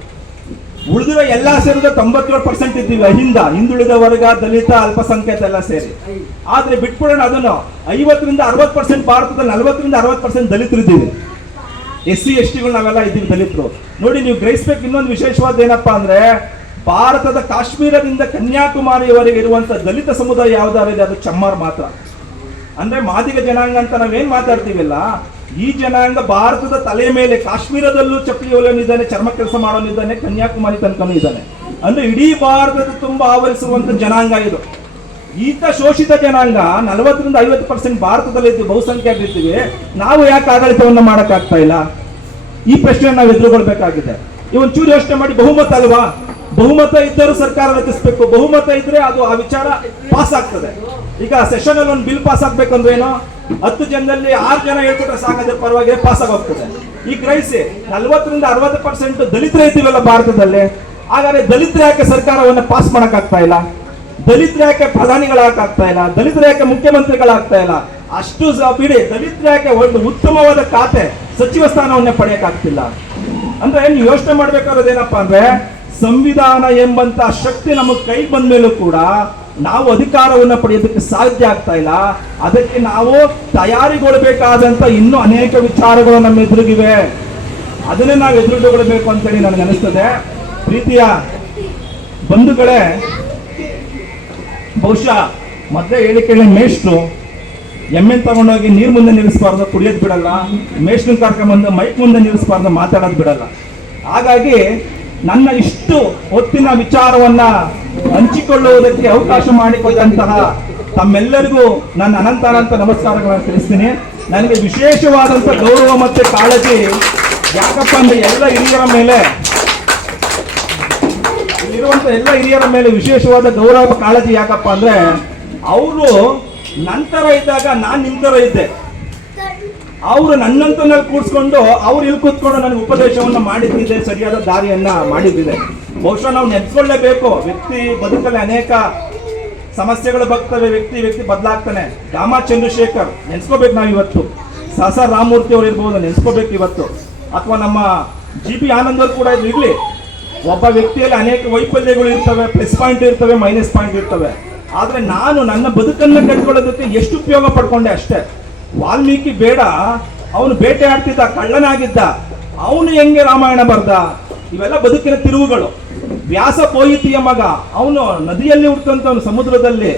ಉಳಿದಿರೋ ಎಲ್ಲಾ ಸೇರಿದ 97% ಇದ್ದೀವಿ. ಹಿಂದುಳಿದ ವರ್ಗ, ದಲಿತ, ಅಲ್ಪಸಂಖ್ಯಾತ ಎಲ್ಲ ಸೇರಿ. ಆದ್ರೆ ಬಿಟ್ಬಿಡೋಣ ಅದನ್ನು, 50ರಿಂದ 60% ಭಾರತದಲ್ಲಿ 40ರಿಂದ 60% ದಲಿತರು ಇದ್ದೀವಿ. SC STಗಳು ನಾವೆಲ್ಲ ಇದ್ದೀವಿ ದಲಿತರು. ನೋಡಿ, ನೀವು ಗ್ರಹಿಸ್ಬೇಕು ಇನ್ನೊಂದು ವಿಶೇಷವಾದ ಏನಪ್ಪಾ ಅಂದ್ರೆ, ಭಾರತದ ಕಾಶ್ಮೀರದಿಂದ ಕನ್ಯಾಕುಮಾರಿಯವರೆಗೆ ಇರುವಂತ ದಲಿತ ಸಮುದಾಯ ಯಾವ್ದಾರು ಇದೆ, ಅದು ಚಮ್ಮಾರ್ ಮಾತ್ರ. ಅಂದ್ರೆ ಮಾದಿಗ ಜನಾಂಗ ಅಂತ ನಾವೇನ್ ಮಾತಾಡ್ತೀವಲ್ಲ, ಈ ಜನಾಂಗ ಭಾರತದ ತಲೆ ಮೇಲೆ, ಕಾಶ್ಮೀರದಲ್ಲೂ ಚಪ್ಪಲಿ ಹೊಲಿಯೋನಿದ್ದಾನೆ, ಚರ್ಮ ಕೆಲಸ ಮಾಡೋನಿದ್ದಾನೆ, ಕನ್ಯಾಕುಮಾರಿ ತನಕನೂ ಇದ್ದಾನೆ. ಅಂದ್ರೆ ಇಡೀ ಭಾರತದ ತುಂಬಾ ಆವರಿಸುವಂತ ಜನಾಂಗ ಇದು. ಈತ ಶೋಷಿತ ಜನಾಂಗ 40ರಿಂದ 50% ಭಾರತದಲ್ಲಿ ಇದ್ದು ಬಹುಸಂಖ್ಯಾತರಿದ್ದೀವಿ. ನಾವು ಯಾಕೆ ಆಡಳಿತವನ್ನ ಮಾಡಕ್ ಆಗ್ತಾ ಇಲ್ಲ? ಈ ಪ್ರಶ್ನೆ ನಾವು ಎದುರುಗೊಳ್ಬೇಕಾಗಿದೆ. ಒಂಚೂರು ಯೋಚನೆ ಮಾಡಿ. ಬಹುಮತ ಅಲ್ವಾ? ಬಹುಮತ ಇದ್ದರೂ ಸರ್ಕಾರ ರಚಿಸಬೇಕು. ಬಹುಮತ ಇದ್ರೆ ಅದು ಆ ವಿಚಾರ ಪಾಸ್ ಆಗ್ತದೆ. ಈಗ ಸೆಷನ್ ಅಲ್ಲಿ ಒಂದು ಬಿಲ್ ಪಾಸ್ ಆಗ್ಬೇಕಂದ್ರೆ ಏನು, 10 ಜನದಲ್ಲಿ 6 ಜನ ಹೇಳ್ಕೊಟ್ರೆ ಸಾಕಾದ್ರೆ ಪರವಾಗಿ ಪಾಸ್ ಆಗೋಗ್ತದೆ. ಈ ಗ್ರಹಿಸಿ, 40ರಿಂದ 60% ದಲಿತರೇ ಇದ್ದೀವಲ್ಲ ಭಾರತದಲ್ಲಿ. ಹಾಗಾದ್ರೆ ದಲಿತರು ಯಾಕೆ ಸರ್ಕಾರವನ್ನ ಪಾಸ್ ಮಾಡಕ್ ಆಗ್ತಾ ಇಲ್ಲ? ದಲಿತರು ಯಾಕೆ ಪ್ರಧಾನಿಗಳಾಗ್ತಾ ಇಲ್ಲ? ದಲಿತರು ಯಾಕೆ ಮುಖ್ಯಮಂತ್ರಿಗಳಾಗ್ತಾ ಇಲ್ಲ? ಅಷ್ಟು ಬಿಡಿ, ದಲಿತರು ಯಾಕೆ ಒಂದು ಉತ್ತಮವಾದ ಖಾತೆ, ಸಚಿವ ಸ್ಥಾನವನ್ನೇ ಪಡೆಯಕ್ಕಾಗ್ತಿಲ್ಲ? ಅಂದ್ರೆ ನೀವು ಯೋಚನೆ ಮಾಡ್ಬೇಕಾದ್ರೆ ಏನಪ್ಪಾ ಅಂದ್ರೆ, ಸಂವಿಧಾನ ಎಂಬಂತ ಶಕ್ತಿ ನಮಗೆ ಕೈ ಬಂದ ಮೇಲೂ ಕೂಡ ನಾವು ಅಧಿಕಾರವನ್ನ ಪಡೆಯೋದಕ್ಕೆ ಸಾಧ್ಯ ಆಗ್ತಾ ಇಲ್ಲ. ಅದಕ್ಕೆ ನಾವು ತಯಾರಿಗೊಳ್ಬೇಕಾದಂತ ಇನ್ನೂ ಅನೇಕ ವಿಚಾರಗಳು ನಮ್ಮ ಎದುರಿಗಿವೆ. ಅದನ್ನೇ ನಾವು ಎದುರುಗೊಳ್ಬೇಕು ಅಂತೇಳಿ ನನಗೆ ಅನಿಸ್ತದೆ. ಪ್ರೀತಿಯ ಬಂಧುಗಳೇ, ಬಹುಶಃ ಮೊದಲೇ ಹೇಳಿಕೆಯಲ್ಲಿ ಮೇಷ್ಟ್ರು ಎಮ್ಮೆ ತಗೊಂಡೋಗಿ ನೀರ್ ಮುಂದೆ ನಿಲ್ಲಿಸಬಾರ್ದು, ಕುಡಿಯೋದು ಬಿಡಲ್ಲ. ಮೇಷ್ಟ್ರನ್ನ ಕರ್ಕೊಂಡ್ಬಂದು ಮೈಕ್ ಮುಂದೆ ನಿಲ್ಲಿಸಬಾರ್ದು, ಮಾತಾಡೋದು ಬಿಡಲ್ಲ. ಹಾಗಾಗಿ ನನ್ನ ಇಷ್ಟು ಹೊತ್ತಿನ ವಿಚಾರವನ್ನ ಹಂಚಿಕೊಳ್ಳುವುದಕ್ಕೆ ಅವಕಾಶ ಮಾಡಿಕೊಟ್ಟಂತಹ ತಮ್ಮೆಲ್ಲರಿಗೂ ನನ್ನ ಅನಂತ ನಮಸ್ಕಾರಗಳನ್ನು ತಿಳಿಸ್ತೀನಿ. ನನಗೆ ವಿಶೇಷವಾದಂತ ಗೌರವ ಮತ್ತೆ ಕಾಳಜಿ ಯಾಕಪ್ಪ ಅಂದ್ರೆ, ಎಲ್ಲ ಹಿರಿಯರ ಮೇಲೆ ಇಲ್ಲಿರುವಂತ ಎಲ್ಲ ಹಿರಿಯರ ಮೇಲೆ ವಿಶೇಷವಾದ ಗೌರವ ಕಾಳಜಿ ಯಾಕಪ್ಪ ಅಂದ್ರೆ ಅವರು ನಂತರ ಇದ್ದಾಗ ನಾನ್ ನಿಮ್ ತರ ಇದ್ದೆ, ಅವರು ನನ್ನಂತನಲ್ಲಿ ಕೂಡ್ಸ್ಕೊಂಡು ಅವ್ರು ಇಲ್ಲಿ ಕೂತ್ಕೊಂಡು ನನಗೆ ಉಪದೇಶವನ್ನ ಮಾಡಿದ್ದಿದೆ, ಸರಿಯಾದ ದಾರಿಯನ್ನ ಮಾಡಿದ್ದಿದೆ. ಬಹುಶಃ ನಾವು ನೆನ್ಸ್ಕೊಳ್ಳೇಬೇಕು. ವ್ಯಕ್ತಿ ಬದುಕಲ್ಲಿ ಅನೇಕ ಸಮಸ್ಯೆಗಳು ಬರ್ತವೆ, ವ್ಯಕ್ತಿ ಬದಲಾಗ್ತಾನೆ. ಗಾಮ ಚಂದ್ರಶೇಖರ್ ನೆನ್ಸ್ಕೋಬೇಕು ನಾವು ಇವತ್ತು, ಸ ರಾಮಮೂರ್ತಿ ಅವ್ರು ಇರ್ಬೋದು ನೆನ್ಸ್ಕೋಬೇಕು ಇವತ್ತು, ಅಥವಾ ನಮ್ಮ GP ಆನಂದ್ ಅವ್ರು ಕೂಡ ಇರ್ಲಿ. ಒಬ್ಬ ವ್ಯಕ್ತಿಯಲ್ಲಿ ಅನೇಕ ವೈಫಲ್ಯಗಳು ಇರ್ತವೆ, ಪ್ಲಸ್ ಪಾಯಿಂಟ್ ಇರ್ತವೆ, ಮೈನಸ್ ಪಾಯಿಂಟ್ ಇರ್ತವೆ. ಆದ್ರೆ ನಾನು ನನ್ನ ಬದುಕನ್ನು ಕಟ್ಕೊಳ್ಳೋದಕ್ಕೆ ಎಷ್ಟು ಉಪಯೋಗ ಪಡ್ಕೊಂಡೆ ಅಷ್ಟೇ. ವಾಲ್ಮೀಕಿ ಬೇಡ, ಅವನು ಬೇಟೆ ಆಡ್ತಿದ್ದ, ಕಳ್ಳನಾಗಿದ್ದ, ಅವನು ಹೆಂಗೆ ರಾಮಾಯಣ ಬರ್ದ, ಇವೆಲ್ಲ ಬದುಕಿನ ತಿರುವುಗಳು. ವ್ಯಾಸ ಪೋಯಿತಿಯ ಮಗ, ಅವನು ನದಿಯಲ್ಲಿ ಹುಟ್ಟಂತವನು, ಸಮುದ್ರದಲ್ಲಿ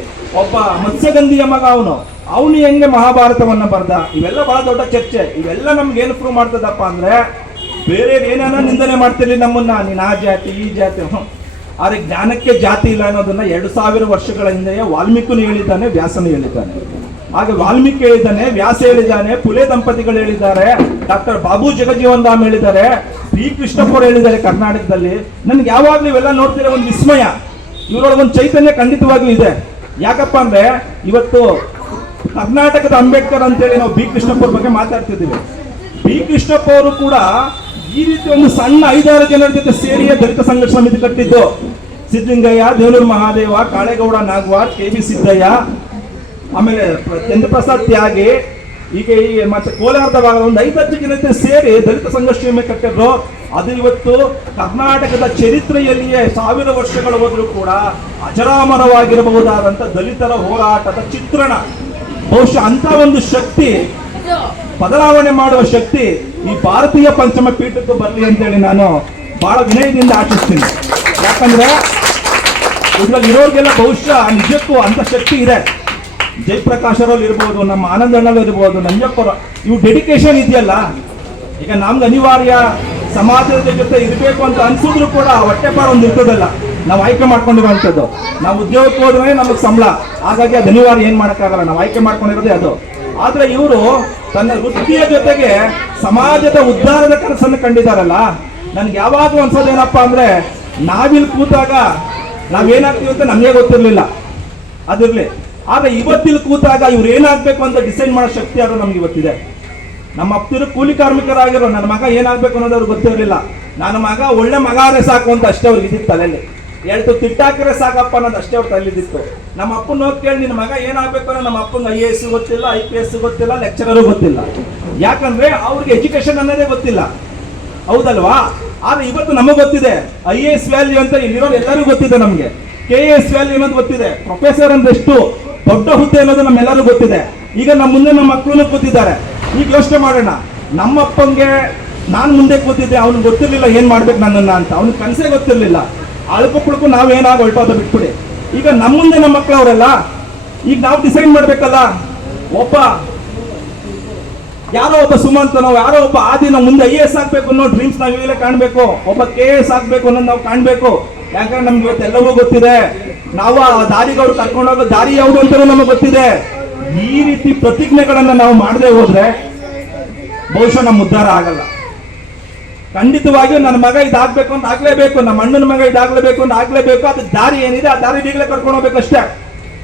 ಒಬ್ಬ ಮತ್ಸ್ಯಗಂಧಿಯ ಮಗ, ಅವನು ಹೆಂಗೆ ಮಹಾಭಾರತವನ್ನ ಬರ್ದ, ಇವೆಲ್ಲ ಬಹಳ ದೊಡ್ಡ ಚರ್ಚೆ. ಇವೆಲ್ಲ ನಮ್ಗೆ ಏನು ಪ್ರೂವ್ ಮಾಡ್ತದಪ್ಪ ಅಂದ್ರೆ ಬೇರೆ ಏನೇನೋ ನಿಂದನೆ ಮಾಡ್ತಿರ್ಲಿ ನಮ್ಮನ್ನ, ನೀನ್ ಆ ಜಾತಿ ಈ ಜಾತಿ. ಆದ್ರೆ ಜ್ಞಾನಕ್ಕೆ ಜಾತಿ ಇಲ್ಲ ಅನ್ನೋದನ್ನ 2000 ವರ್ಷಗಳ ಹಿಂದೆಯೇ ವಾಲ್ಮೀಕಿನು ಹೇಳಿದ್ದಾನೆ, ವ್ಯಾಸನು ಹೇಳಿದ್ದಾನೆ. ಹಾಗೆ ವಾಲ್ಮೀಕಿ ಹೇಳಿದ್ದಾನೆ, ವ್ಯಾಸ ಹೇಳಿದ್ದಾನೆ, ಪುಲೆ ದಂಪತಿಗಳು ಹೇಳಿದ್ದಾರೆ, ಡಾಕ್ಟರ್ ಬಾಬು ಜಗಜೀವನ್ ರಾಮ್ ಹೇಳಿದ್ದಾರೆ, ಶ್ರೀ ಕೃಷ್ಣಪ್ಪರು ಹೇಳಿದ್ದಾರೆ ಕರ್ನಾಟಕದಲ್ಲಿ. ನನ್ಗೆ ಯಾವಾಗ್ಲೂ ಇವೆಲ್ಲ ನೋಡ್ತಿರೋ ಒಂದು ವಿಸ್ಮಯ, ಇವರೊಳಗೆ ಒಂದು ಚೈತನ್ಯ ಖಂಡಿತವಾಗಿಯೂ ಇದೆ. ಯಾಕಪ್ಪ ಅಂದ್ರೆ ಇವತ್ತು ಕರ್ನಾಟಕದ ಅಂಬೇಡ್ಕರ್ ಅಂತೇಳಿ ನಾವು ಬಿ ಕೃಷ್ಣಪ್ಪ ಬಗ್ಗೆ ಮಾತಾಡ್ತಿದ್ದೀವಿ. ಬಿ ಕೃಷ್ಣಪ್ಪ ಅವರು ಕೂಡ ಈ ರೀತಿ ಒಂದು ಸಣ್ಣ 5-6 ಜನರ ಜೊತೆ ಸೇರಿ ದಲಿತ ಸಂಘರ್ಷ ಸಮಿತಿ ಕಟ್ಟಿದ್ದು. ಸಿದ್ದಲಿಂಗಯ್ಯ, ದೇವನೂರು ಮಹಾದೇವ, ಕಾಳೇಗೌಡ ನಾಗವಾರ್, KB ಸಿದ್ದಯ್ಯ, ಆಮೇಲೆ ಚಂದ್ರಪ್ರಸಾದ್ ತ್ಯಾಗಿ, ಈಗ ಮತ್ತೆ ಕೋಲಾರದ ಭಾಗದ ಒಂದು 5-10 ಜನ ಜೊತೆ ಸೇರಿ ದಲಿತ ಸಂಘರ್ಷ ಸಮಿತಿ ಕಟ್ಟಿದ್ರು. ಅದು ಇವತ್ತು ಕರ್ನಾಟಕದ ಚರಿತ್ರೆಯಲ್ಲಿಯೇ 1000 ವರ್ಷಗಳು ಹೋದ್ರೂ ಕೂಡ ಅಜರಾಮರವಾಗಿರಬಹುದಾದಂತ ದಲಿತರ ಹೋರಾಟದ ಚಿತ್ರಣ. ಬಹುಶಃ ಅಂತ ಒಂದು ಶಕ್ತಿ, ಬದಲಾವಣೆ ಮಾಡುವ ಶಕ್ತಿ ಈ ಭಾರತೀಯ ಪಂಚಮ ಪೀಠಕ್ಕೂ ಬರಲಿ ಅಂತೇಳಿ ನಾನು ಬಹಳ ವಿನಯದಿಂದ ಆಶಿಸ್ತೀನಿ. ಯಾಕಂದ್ರೆ ಇದ್ರಲ್ಲಿ ಇರೋರಿಗೆಲ್ಲ ಬಹುಶಃ ನಿಜಕ್ಕೂ ಅಂತ ಶಕ್ತಿ ಇದೆ. ಜಯಪ್ರಕಾಶ್ ಅವರಲ್ಲಿ ಇರ್ಬೋದು, ನಮ್ಮ ಆನಂದಣ್ಣಲ್ಲಿ ಇರ್ಬೋದು, ನಂಜಪ್ಪರ ಇವು ಡೆಡಿಕೇಶನ್ ಇದೆಯಲ್ಲ. ಈಗ ನಮ್ಗೆ ಅನಿವಾರ್ಯ ಸಮಾಜದ ಜೊತೆ ಇರಬೇಕು ಅಂತ ಅನ್ಸಿದ್ರು ಕೂಡ ಹೊಟ್ಟೆಪಾರ ಒಂದು ಇರ್ತದಲ್ಲ, ನಾವು ಆಯ್ಕೆ ಮಾಡ್ಕೊಂಡಿರುವಂಥದ್ದು. ನಾವು ಉದ್ಯೋಗಕ್ಕೆ ಹೋದ್ರೆ ನಮಗೆ ಸಂಬಳ, ಹಾಗಾಗಿ ಅದು ಅನಿವಾರ್ಯ, ಏನ್ ಮಾಡೋಕ್ಕಾಗಲ್ಲ, ನಾವು ಆಯ್ಕೆ ಮಾಡ್ಕೊಂಡಿರೋದೇ ಅದು. ಆದ್ರೆ ಇವರು ತನ್ನ ವೃತ್ತಿಯ ಜೊತೆಗೆ ಸಮಾಜದ ಉದ್ಧಾರದ ಕೆಲಸವನ್ನು ಕಂಡಿದ್ದಾರಲ್ಲ. ನನ್ಗೆ ಯಾವಾಗಲೂ ಅನ್ಸೋದೇನಪ್ಪ ಅಂದ್ರೆ ನಾವಿಲ್ಲಿ ಕೂತಾಗ ನಾವೇನಾಗ್ತೀವಿ ಅಂತ ನಮಗೆ ಗೊತ್ತಿರ್ಲಿಲ್ಲ, ಅದಿರ್ಲಿ. ಆದ್ರೆ ಇವತ್ತಿಲ್ಲಿ ಕೂತಾಗ ಇವ್ರು ಏನಾಗ್ಬೇಕು ಅಂತ ಡಿಸೈಡ್ ಮಾಡೋ ಶಕ್ತಿ ಅದು ನಮ್ಗೆ ಇವತ್ತಿದೆ. ನಮ್ಮ ಅಪ್ಪರು ಕೂಲಿ ಕಾರ್ಮಿಕರಾಗಿರೋ ನನ್ನ ಮಗ ಏನಾಗ್ಬೇಕು ಅನ್ನೋದು ಅವ್ರಿಗೆ ಗೊತ್ತಿರಲಿಲ್ಲ. ನನ್ನ ಮಗ ಒಳ್ಳೆ ಮಗ ಆದ್ರೆ ಸಾಕು ಅಂತ ಅಷ್ಟೇ ಅವ್ರಿಗೆ ಇದ್ದಿತ್ತು ತಲೆಯಲ್ಲಿ. ಹೇಳ್ತು ತಿಟ್ಟಾಕಿದ್ರೆ ಸಾಕಪ್ಪ ಅನ್ನೋದು ಅಷ್ಟೇ ಅವ್ರ ತಲೆದಿತ್ತು. ನಮ್ಮ ಅಪ್ಪನ ಹೋಗಿ ಕೇಳಿ ನಿನ್ನ ಮಗ ಏನಾಗ್ಬೇಕು ಅನ್ನೋ ನಮ್ಮ ಅಪ್ಪಂಗೆ IAS ಗೊತ್ತಿಲ್ಲ, IPS ಗೊತ್ತಿಲ್ಲ, ಲೆಕ್ಚರರು ಗೊತ್ತಿಲ್ಲ. ಯಾಕಂದ್ರೆ ಅವ್ರಿಗೆ ಎಜುಕೇಶನ್ ಅನ್ನೋದೇ ಗೊತ್ತಿಲ್ಲ, ಹೌದಲ್ವಾ? ಆದ್ರೆ ಇವತ್ತು ನಮಗೆ ಗೊತ್ತಿದೆ IAS ವ್ಯಾಲ್ಯೂ ಅಂತ, ಇಲ್ಲಿರೋರು ಎಲ್ಲರಿಗೂ ಗೊತ್ತಿದೆ. ನಮ್ಗೆ KAS ವ್ಯಾಲ್ಯೂ ಅನ್ನೋದು ಗೊತ್ತಿದೆ, ಪ್ರೊಫೆಸರ್ ಅಂದ್ರೆ ಎಷ್ಟು ದೊಡ್ಡ ಹುದ್ದೆ ಅನ್ನೋದು ನಮ್ಮೆಲ್ಲರೂ ಗೊತ್ತಿದೆ. ಈಗ ನಮ್ಮ ಮುಂದೆ ನಮ್ಮ ಮಕ್ಕಳು ಕೂತಿದ್ದಾರೆ. ಈಗ ಯೋಚನೆ ಮಾಡೋಣ, ನಮ್ಮಪ್ಪಂಗೆ ನಾನು ಮುಂದೆ ಕೂತಿದ್ದೆ, ಅವ್ನಿಗೆ ಗೊತ್ತಿರ್ಲಿಲ್ಲ ಏನ್ ಮಾಡ್ಬೇಕು ನನ್ನನ್ನ ಅಂತ, ಅವ್ನಿಗೆ ಕನಸೇ ಗೊತ್ತಿರ್ಲಿಲ್ಲ. ಅಳ್ಪಕ್ಕಳಕ್ಕೂ ನಾವೇನಾಗ ಹೊರಟೋದ ಬಿಟ್ಬಿಡಿ. ಈಗ ನಮ್ಮ ಮುಂದೆ ನಮ್ಮ ಮಕ್ಕಳವರೆಲ್ಲ, ಈಗ ನಾವು ಡಿಸೈಡ್ ಮಾಡ್ಬೇಕಲ್ಲ. ಯಾರೋ ಒಬ್ಬ ಸುಮಂತನೋ ಯಾರೋ ಒಬ್ಬ ಆದಿ ನಾವು ಮುಂದೆ IAS ಆಗ್ಬೇಕು ಅನ್ನೋ ಡ್ರೀಮ್ಸ್ ನಾವು ಈಗಲೇ ಕಾಣ್ಬೇಕು, ಒಬ್ಬ KAS ಆಗ್ಬೇಕು ಅನ್ನೋದು ನಾವು ಕಾಣ್ಬೇಕು. ಯಾಕಂದ್ರೆ ನಮ್ಗೆ ಇವತ್ತೆಲ್ಲವೂ ಗೊತ್ತಿದೆ, ನಾವು ಆ ದಾರಿಗಳು ಕರ್ಕೊಂಡೋಗೋ ದಾರಿ ಯಾವುದು ಅಂತಲೂ ನಮಗೆ ಗೊತ್ತಿದೆ. ಈ ರೀತಿ ಪ್ರತಿಜ್ಞೆಗಳನ್ನ ನಾವು ಮಾಡದೆ ಹೋದ್ರೆ ಬಹುಶಃ ನಮ್ಮ ಉದ್ಧಾರ ಆಗಲ್ಲ. ಖಂಡಿತವಾಗಿಯೂ ನನ್ನ ಮಗ ಇದಾಗ್ಬೇಕು ಅಂತ ಆಗ್ಲೇಬೇಕು, ನಮ್ಮ ಅಣ್ಣನ ಮಗ ಇದಾಗ್ಲೇಬೇಕು ಅಂತ ಆಗ್ಲೇಬೇಕು. ಅದು ದಾರಿ ಏನಿದೆ ಆ ದಾರಿ ಈಗಲೇ ಕರ್ಕೊಂಡು ಹೋಗ್ಬೇಕಷ್ಟೇ.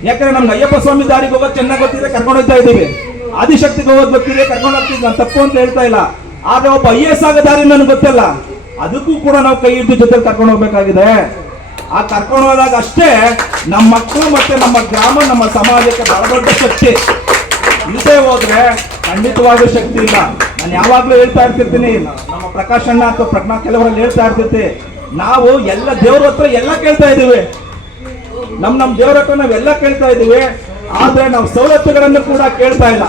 ಯಾಕಂದ್ರೆ ನಮ್ಗೆ ಅಯ್ಯಪ್ಪ ಸ್ವಾಮಿ ದಾರಿಗೆ ಹೋಗೋದು ಚೆನ್ನಾಗಿ ಗೊತ್ತಿದೆ, ಕರ್ಕೊಂಡು ಹೋಗ್ತಾ ಇದ್ದೀವಿ. ಆದಿಶಕ್ತಿಗೆ ಹೋಗೋದು ಗೊತ್ತಿದೆ, ಕರ್ಕೊಂಡು ಹೋಗ್ತಿದ್ವಿ. ನಾನು ತಪ್ಪು ಅಂತ ಹೇಳ್ತಾ ಇಲ್ಲ. ಆದ್ರೆ ಒಬ್ಬ IAS ಆಗೋ ದಾರಿ ನನಗೆ ಗೊತ್ತಿಲ್ಲ, ಅದಕ್ಕೂ ಕೂಡ ನಾವು ಕೈ ಹಿಡಿದು ಜೊತೆ ಕರ್ಕೊಂಡು ಹೋಗ್ಬೇಕಾಗಿದೆ. ಆ ಕರ್ಕೊಂಡು ಹೋದಾಗ ಅಷ್ಟೇ ನಮ್ಮ ಮಕ್ಕಳು ಮತ್ತೆ ನಮ್ಮ ಗ್ರಾಮ, ನಮ್ಮ ಸಮಾಜಕ್ಕೆ ಬಹಳ ದೊಡ್ಡ ಶಕ್ತಿ. ಇಲ್ಲದೆ ಹೋದ್ರೆ ಖಂಡಿತವಾಗೂ ಶಕ್ತಿ ಇಲ್ಲ. ನಾನು ಯಾವಾಗ್ಲೂ ಹೇಳ್ತಾ ಇರ್ತಿರ್ತೀನಿ, ನಮ್ಮ ಪ್ರಕಾಶ್ ಅಣ್ಣ ಅಥವಾ ಪ್ರಜ್ಞಾ ಕೆಲವರಲ್ಲಿ ಹೇಳ್ತಾ ಇರ್ತಿರ್ತೀವಿ, ನಾವು ಎಲ್ಲ ದೇವ್ರ ಹತ್ರ ಎಲ್ಲ ಕೇಳ್ತಾ ಇದೀವಿ, ನಮ್ಮ ದೇವ್ರ ಹತ್ರ ನಾವೆಲ್ಲ ಕೇಳ್ತಾ ಇದೀವಿ. ಆದ್ರೆ ನಾವು ಸವಲತ್ತುಗಳನ್ನು ಕೂಡ ಕೇಳ್ತಾ ಇಲ್ಲ.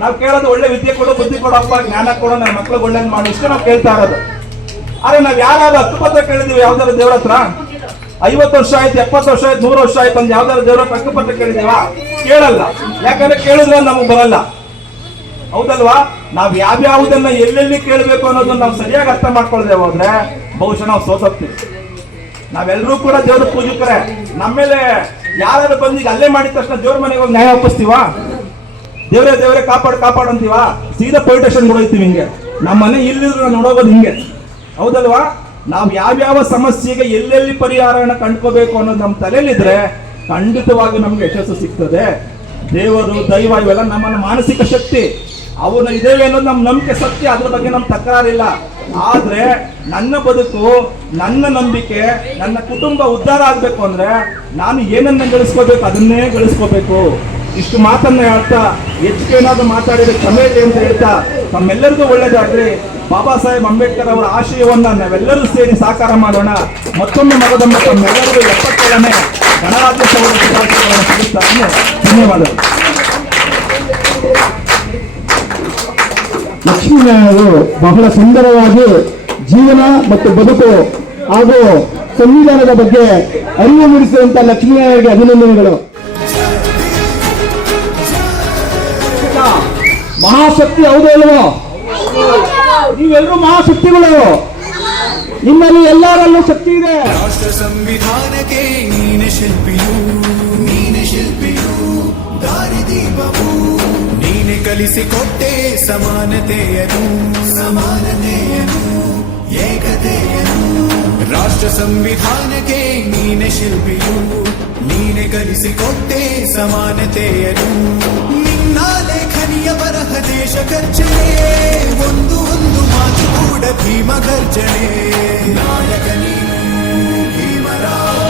ನಾವು ಕೇಳೋದು ಒಳ್ಳೆ ವಿದ್ಯೆ ಕೊಡು, ಬುದ್ಧಿ ಕೊಡಪ್ಪ, ಜ್ಞಾನ ಕೊಡು, ನನ್ನ ಮಕ್ಳಿಗೆ ಒಳ್ಳೆ ಮಾಡಿ, ಇಷ್ಟೇ ನಾವು ಕೇಳ್ತಾ ಇರೋದು. ಆದ್ರೆ ನಾವ್ ಯಾರಾದ್ರೂ ಹಕ್ಕುಪತ್ರ ಕೇಳಿದೀವಿ ಯಾವ್ದಾದ್ರು ದೇವ್ರ ಹತ್ರ? 50 ವರ್ಷ ಆಯ್ತು, 70 ವರ್ಷ ಆಯ್ತು, 100 ವರ್ಷ ಆಯ್ತು, ಒಂದು ಯಾವ್ದಾದ್ರು ದೇವ್ರ ಹತ್ರ ಹಕ್ಕುಪತ್ರ ಕೇಳಿದೇವಾ? ಕೇಳಲ್ಲ. ಯಾಕಂದ್ರೆ ಕೇಳಿದ್ರೆ ನಮಗ್ ಬರಲ್ಲ, ಹೌದಲ್ವಾ? ನಾವ್ ಯಾವ್ಯಾವುದನ್ನ ಎಲ್ಲೆಲ್ಲಿ ಕೇಳಬೇಕು ಅನ್ನೋದನ್ನ ನಾವು ಸರಿಯಾಗಿ ಅರ್ಥ ಮಾಡ್ಕೊಳ್ದೆ ಹೋದ್ರೆ ಬಹುಶಃ ನಾವು ಸೋತೋಗ್ತೀವಿ. ನಾವೆಲ್ಲರೂ ಕೂಡ ದೇವ್ರ ಪೂಜಕರೇ. ನಮ್ಮೇಲೆ ಯಾರು ಬಂದು ಈಗ ಅಲ್ಲೇ ಮಾಡಿದ ತಕ್ಷಣ ದೇವ್ರ ಮನೆಗೆ ಹೋಗಿ ನ್ಯಾಯ ಒಪ್ಪಿಸ್ತೀವ? ದೇವ್ರೇ ಕಾಪಾಡು ಅಂತೀವ? ಸೀದಾ ಪೊಲಿಟಿಷನ್ ನೋಡೋಯ್ತೀವಿ. ಹಿಂಗೆ ನಮ್ಮ ಮನೆ ಇಲ್ಲಿದ್ರು ನೋಡೋಗೋದು ಹಿಂಗೆ, ಹೌದಲ್ವಾ? ನಾವು ಯಾವ್ಯಾವ ಸಮಸ್ಯೆಗೆ ಎಲ್ಲೆಲ್ಲಿ ಪರಿಹಾರನ ಕಂಡ್ಕೋಬೇಕು ಅನ್ನೋದು ನಮ್ಮ ತಲೆಯಲ್ಲಿದ್ರೆ ಖಂಡಿತವಾಗಿ ನಮ್ಗೆ ಯಶಸ್ಸು ಸಿಗ್ತದೆ. ದೇವರು ದೈವ ಇವೆಲ್ಲ ನಮ್ಮನ್ನ ಮಾನಸಿಕ ಶಕ್ತಿ, ಅವನು ಇದೇವೆ ಅನ್ನೋದು ನಮ್ಮ ನಂಬಿಕೆ ಸತ್ಯ, ಅದ್ರ ಬಗ್ಗೆ ನಮ್ ತಕರಾರಿಲ್ಲ. ಆದ್ರೆ ನನ್ನ ಬದುಕು, ನನ್ನ ನಂಬಿಕೆ, ನನ್ನ ಕುಟುಂಬ ಉದ್ಧಾರ ಆಗ್ಬೇಕು ಅಂದ್ರೆ ನಾನು ಏನನ್ನ ಗಳಿಸ್ಕೋಬೇಕು ಅದನ್ನೇ ಗಳಿಸ್ಕೋಬೇಕು. ಇಷ್ಟು ಮಾತನ್ನ ಹೇಳ್ತಾ ಹೆಚ್ಚಿಗೆ ಏನಾದ್ರು ಮಾತಾಡಿದ್ರೆ ಕ್ಷಮೆ ಇದೆ ಅಂತ ಹೇಳ್ತಾ ತಮ್ಮೆಲ್ಲರಿಗೂ ಒಳ್ಳೇದಾಗ್ಲಿ. ಬಾಬಾ ಸಾಹೇಬ್ ಅಂಬೇಡ್ಕರ್ ಅವರ ಆಶಯವನ್ನ ನಾವೆಲ್ಲರೂ ಸೇರಿ ಸಾಕಾರ ಮಾಡೋಣ. ಮತ್ತೊಮ್ಮೆ ಮಗದೊಮ್ಮೆ ತಮ್ಮೆಲ್ಲರಿಗೂ 77ನೇ ಗಣರಾಜ್ಯೋತ್ಸವದ ಶುಭಾಶಯಗಳನ್ನು ತಿಳಿಸ್ತಾನೆ. ಧನ್ಯವಾದಗಳು. ಲಕ್ಷ್ಮೀನಾರಾಯಣರು ಬಹಳ ಸುಂದರವಾಗಿ ಜೀವನ ಮತ್ತು ಬದುಕು ಹಾಗೂ ಸಂವಿಧಾನದ ಬಗ್ಗೆ ಅರಿವು ಮೂಡಿಸಿದಂತ ಲಕ್ಷ್ಮೀನಾರಾಯಣರಿಗೆ ಅಭಿನಂದನೆಗಳು. ಮಹಾಶಕ್ತಿ ಹೌದು ಅಲ್ವೋ? ನೀವೆಲ್ಲರೂ ಮಹಾಶಕ್ತಿಗಳು, ನಿಮ್ಮಲ್ಲಿ ಎಲ್ಲರಲ್ಲೂ ಶಕ್ತಿ ಇದೆ. ರಾಷ್ಟ್ರ ಸಂವಿಧಾನಕ್ಕೆ ನೀನೆ ಶಿಲ್ಪಿಯು, ನೀನೆ ಶಿಲ್ಪಿಯು, ದಾರಿದೀಪವು ನೀನೆ ಕಲಿಸಿಕೊಟ್ಟೆ ಸಮಾನತೆಯನ್ನು, ಸಮಾನತೆಯನ್ನು, ಏಕತೆಯನ್ನು. ರಾಷ್ಟ್ರ ಸಂವಿಧಾನಕ್ಕೆ ನೀನೆ ಶಿಲ್ಪಿಯು, ನೀನೆ ಕಲಿಸಿಕೊಟ್ಟೆ ಸಮಾನತೆಯನ್ನು. ನಿನ್ನ ಲೇಖನಿಯ ಬರಹ ದೇಶ ಖರ್ಚನೆ, ಒಂದು ಒಂದು ಮಾತು ಕೂಡ ಭೀಮ ಗರ್ಜನೆ. ನಾಯಕ ನೀನು ಭೀಮರಾವ್.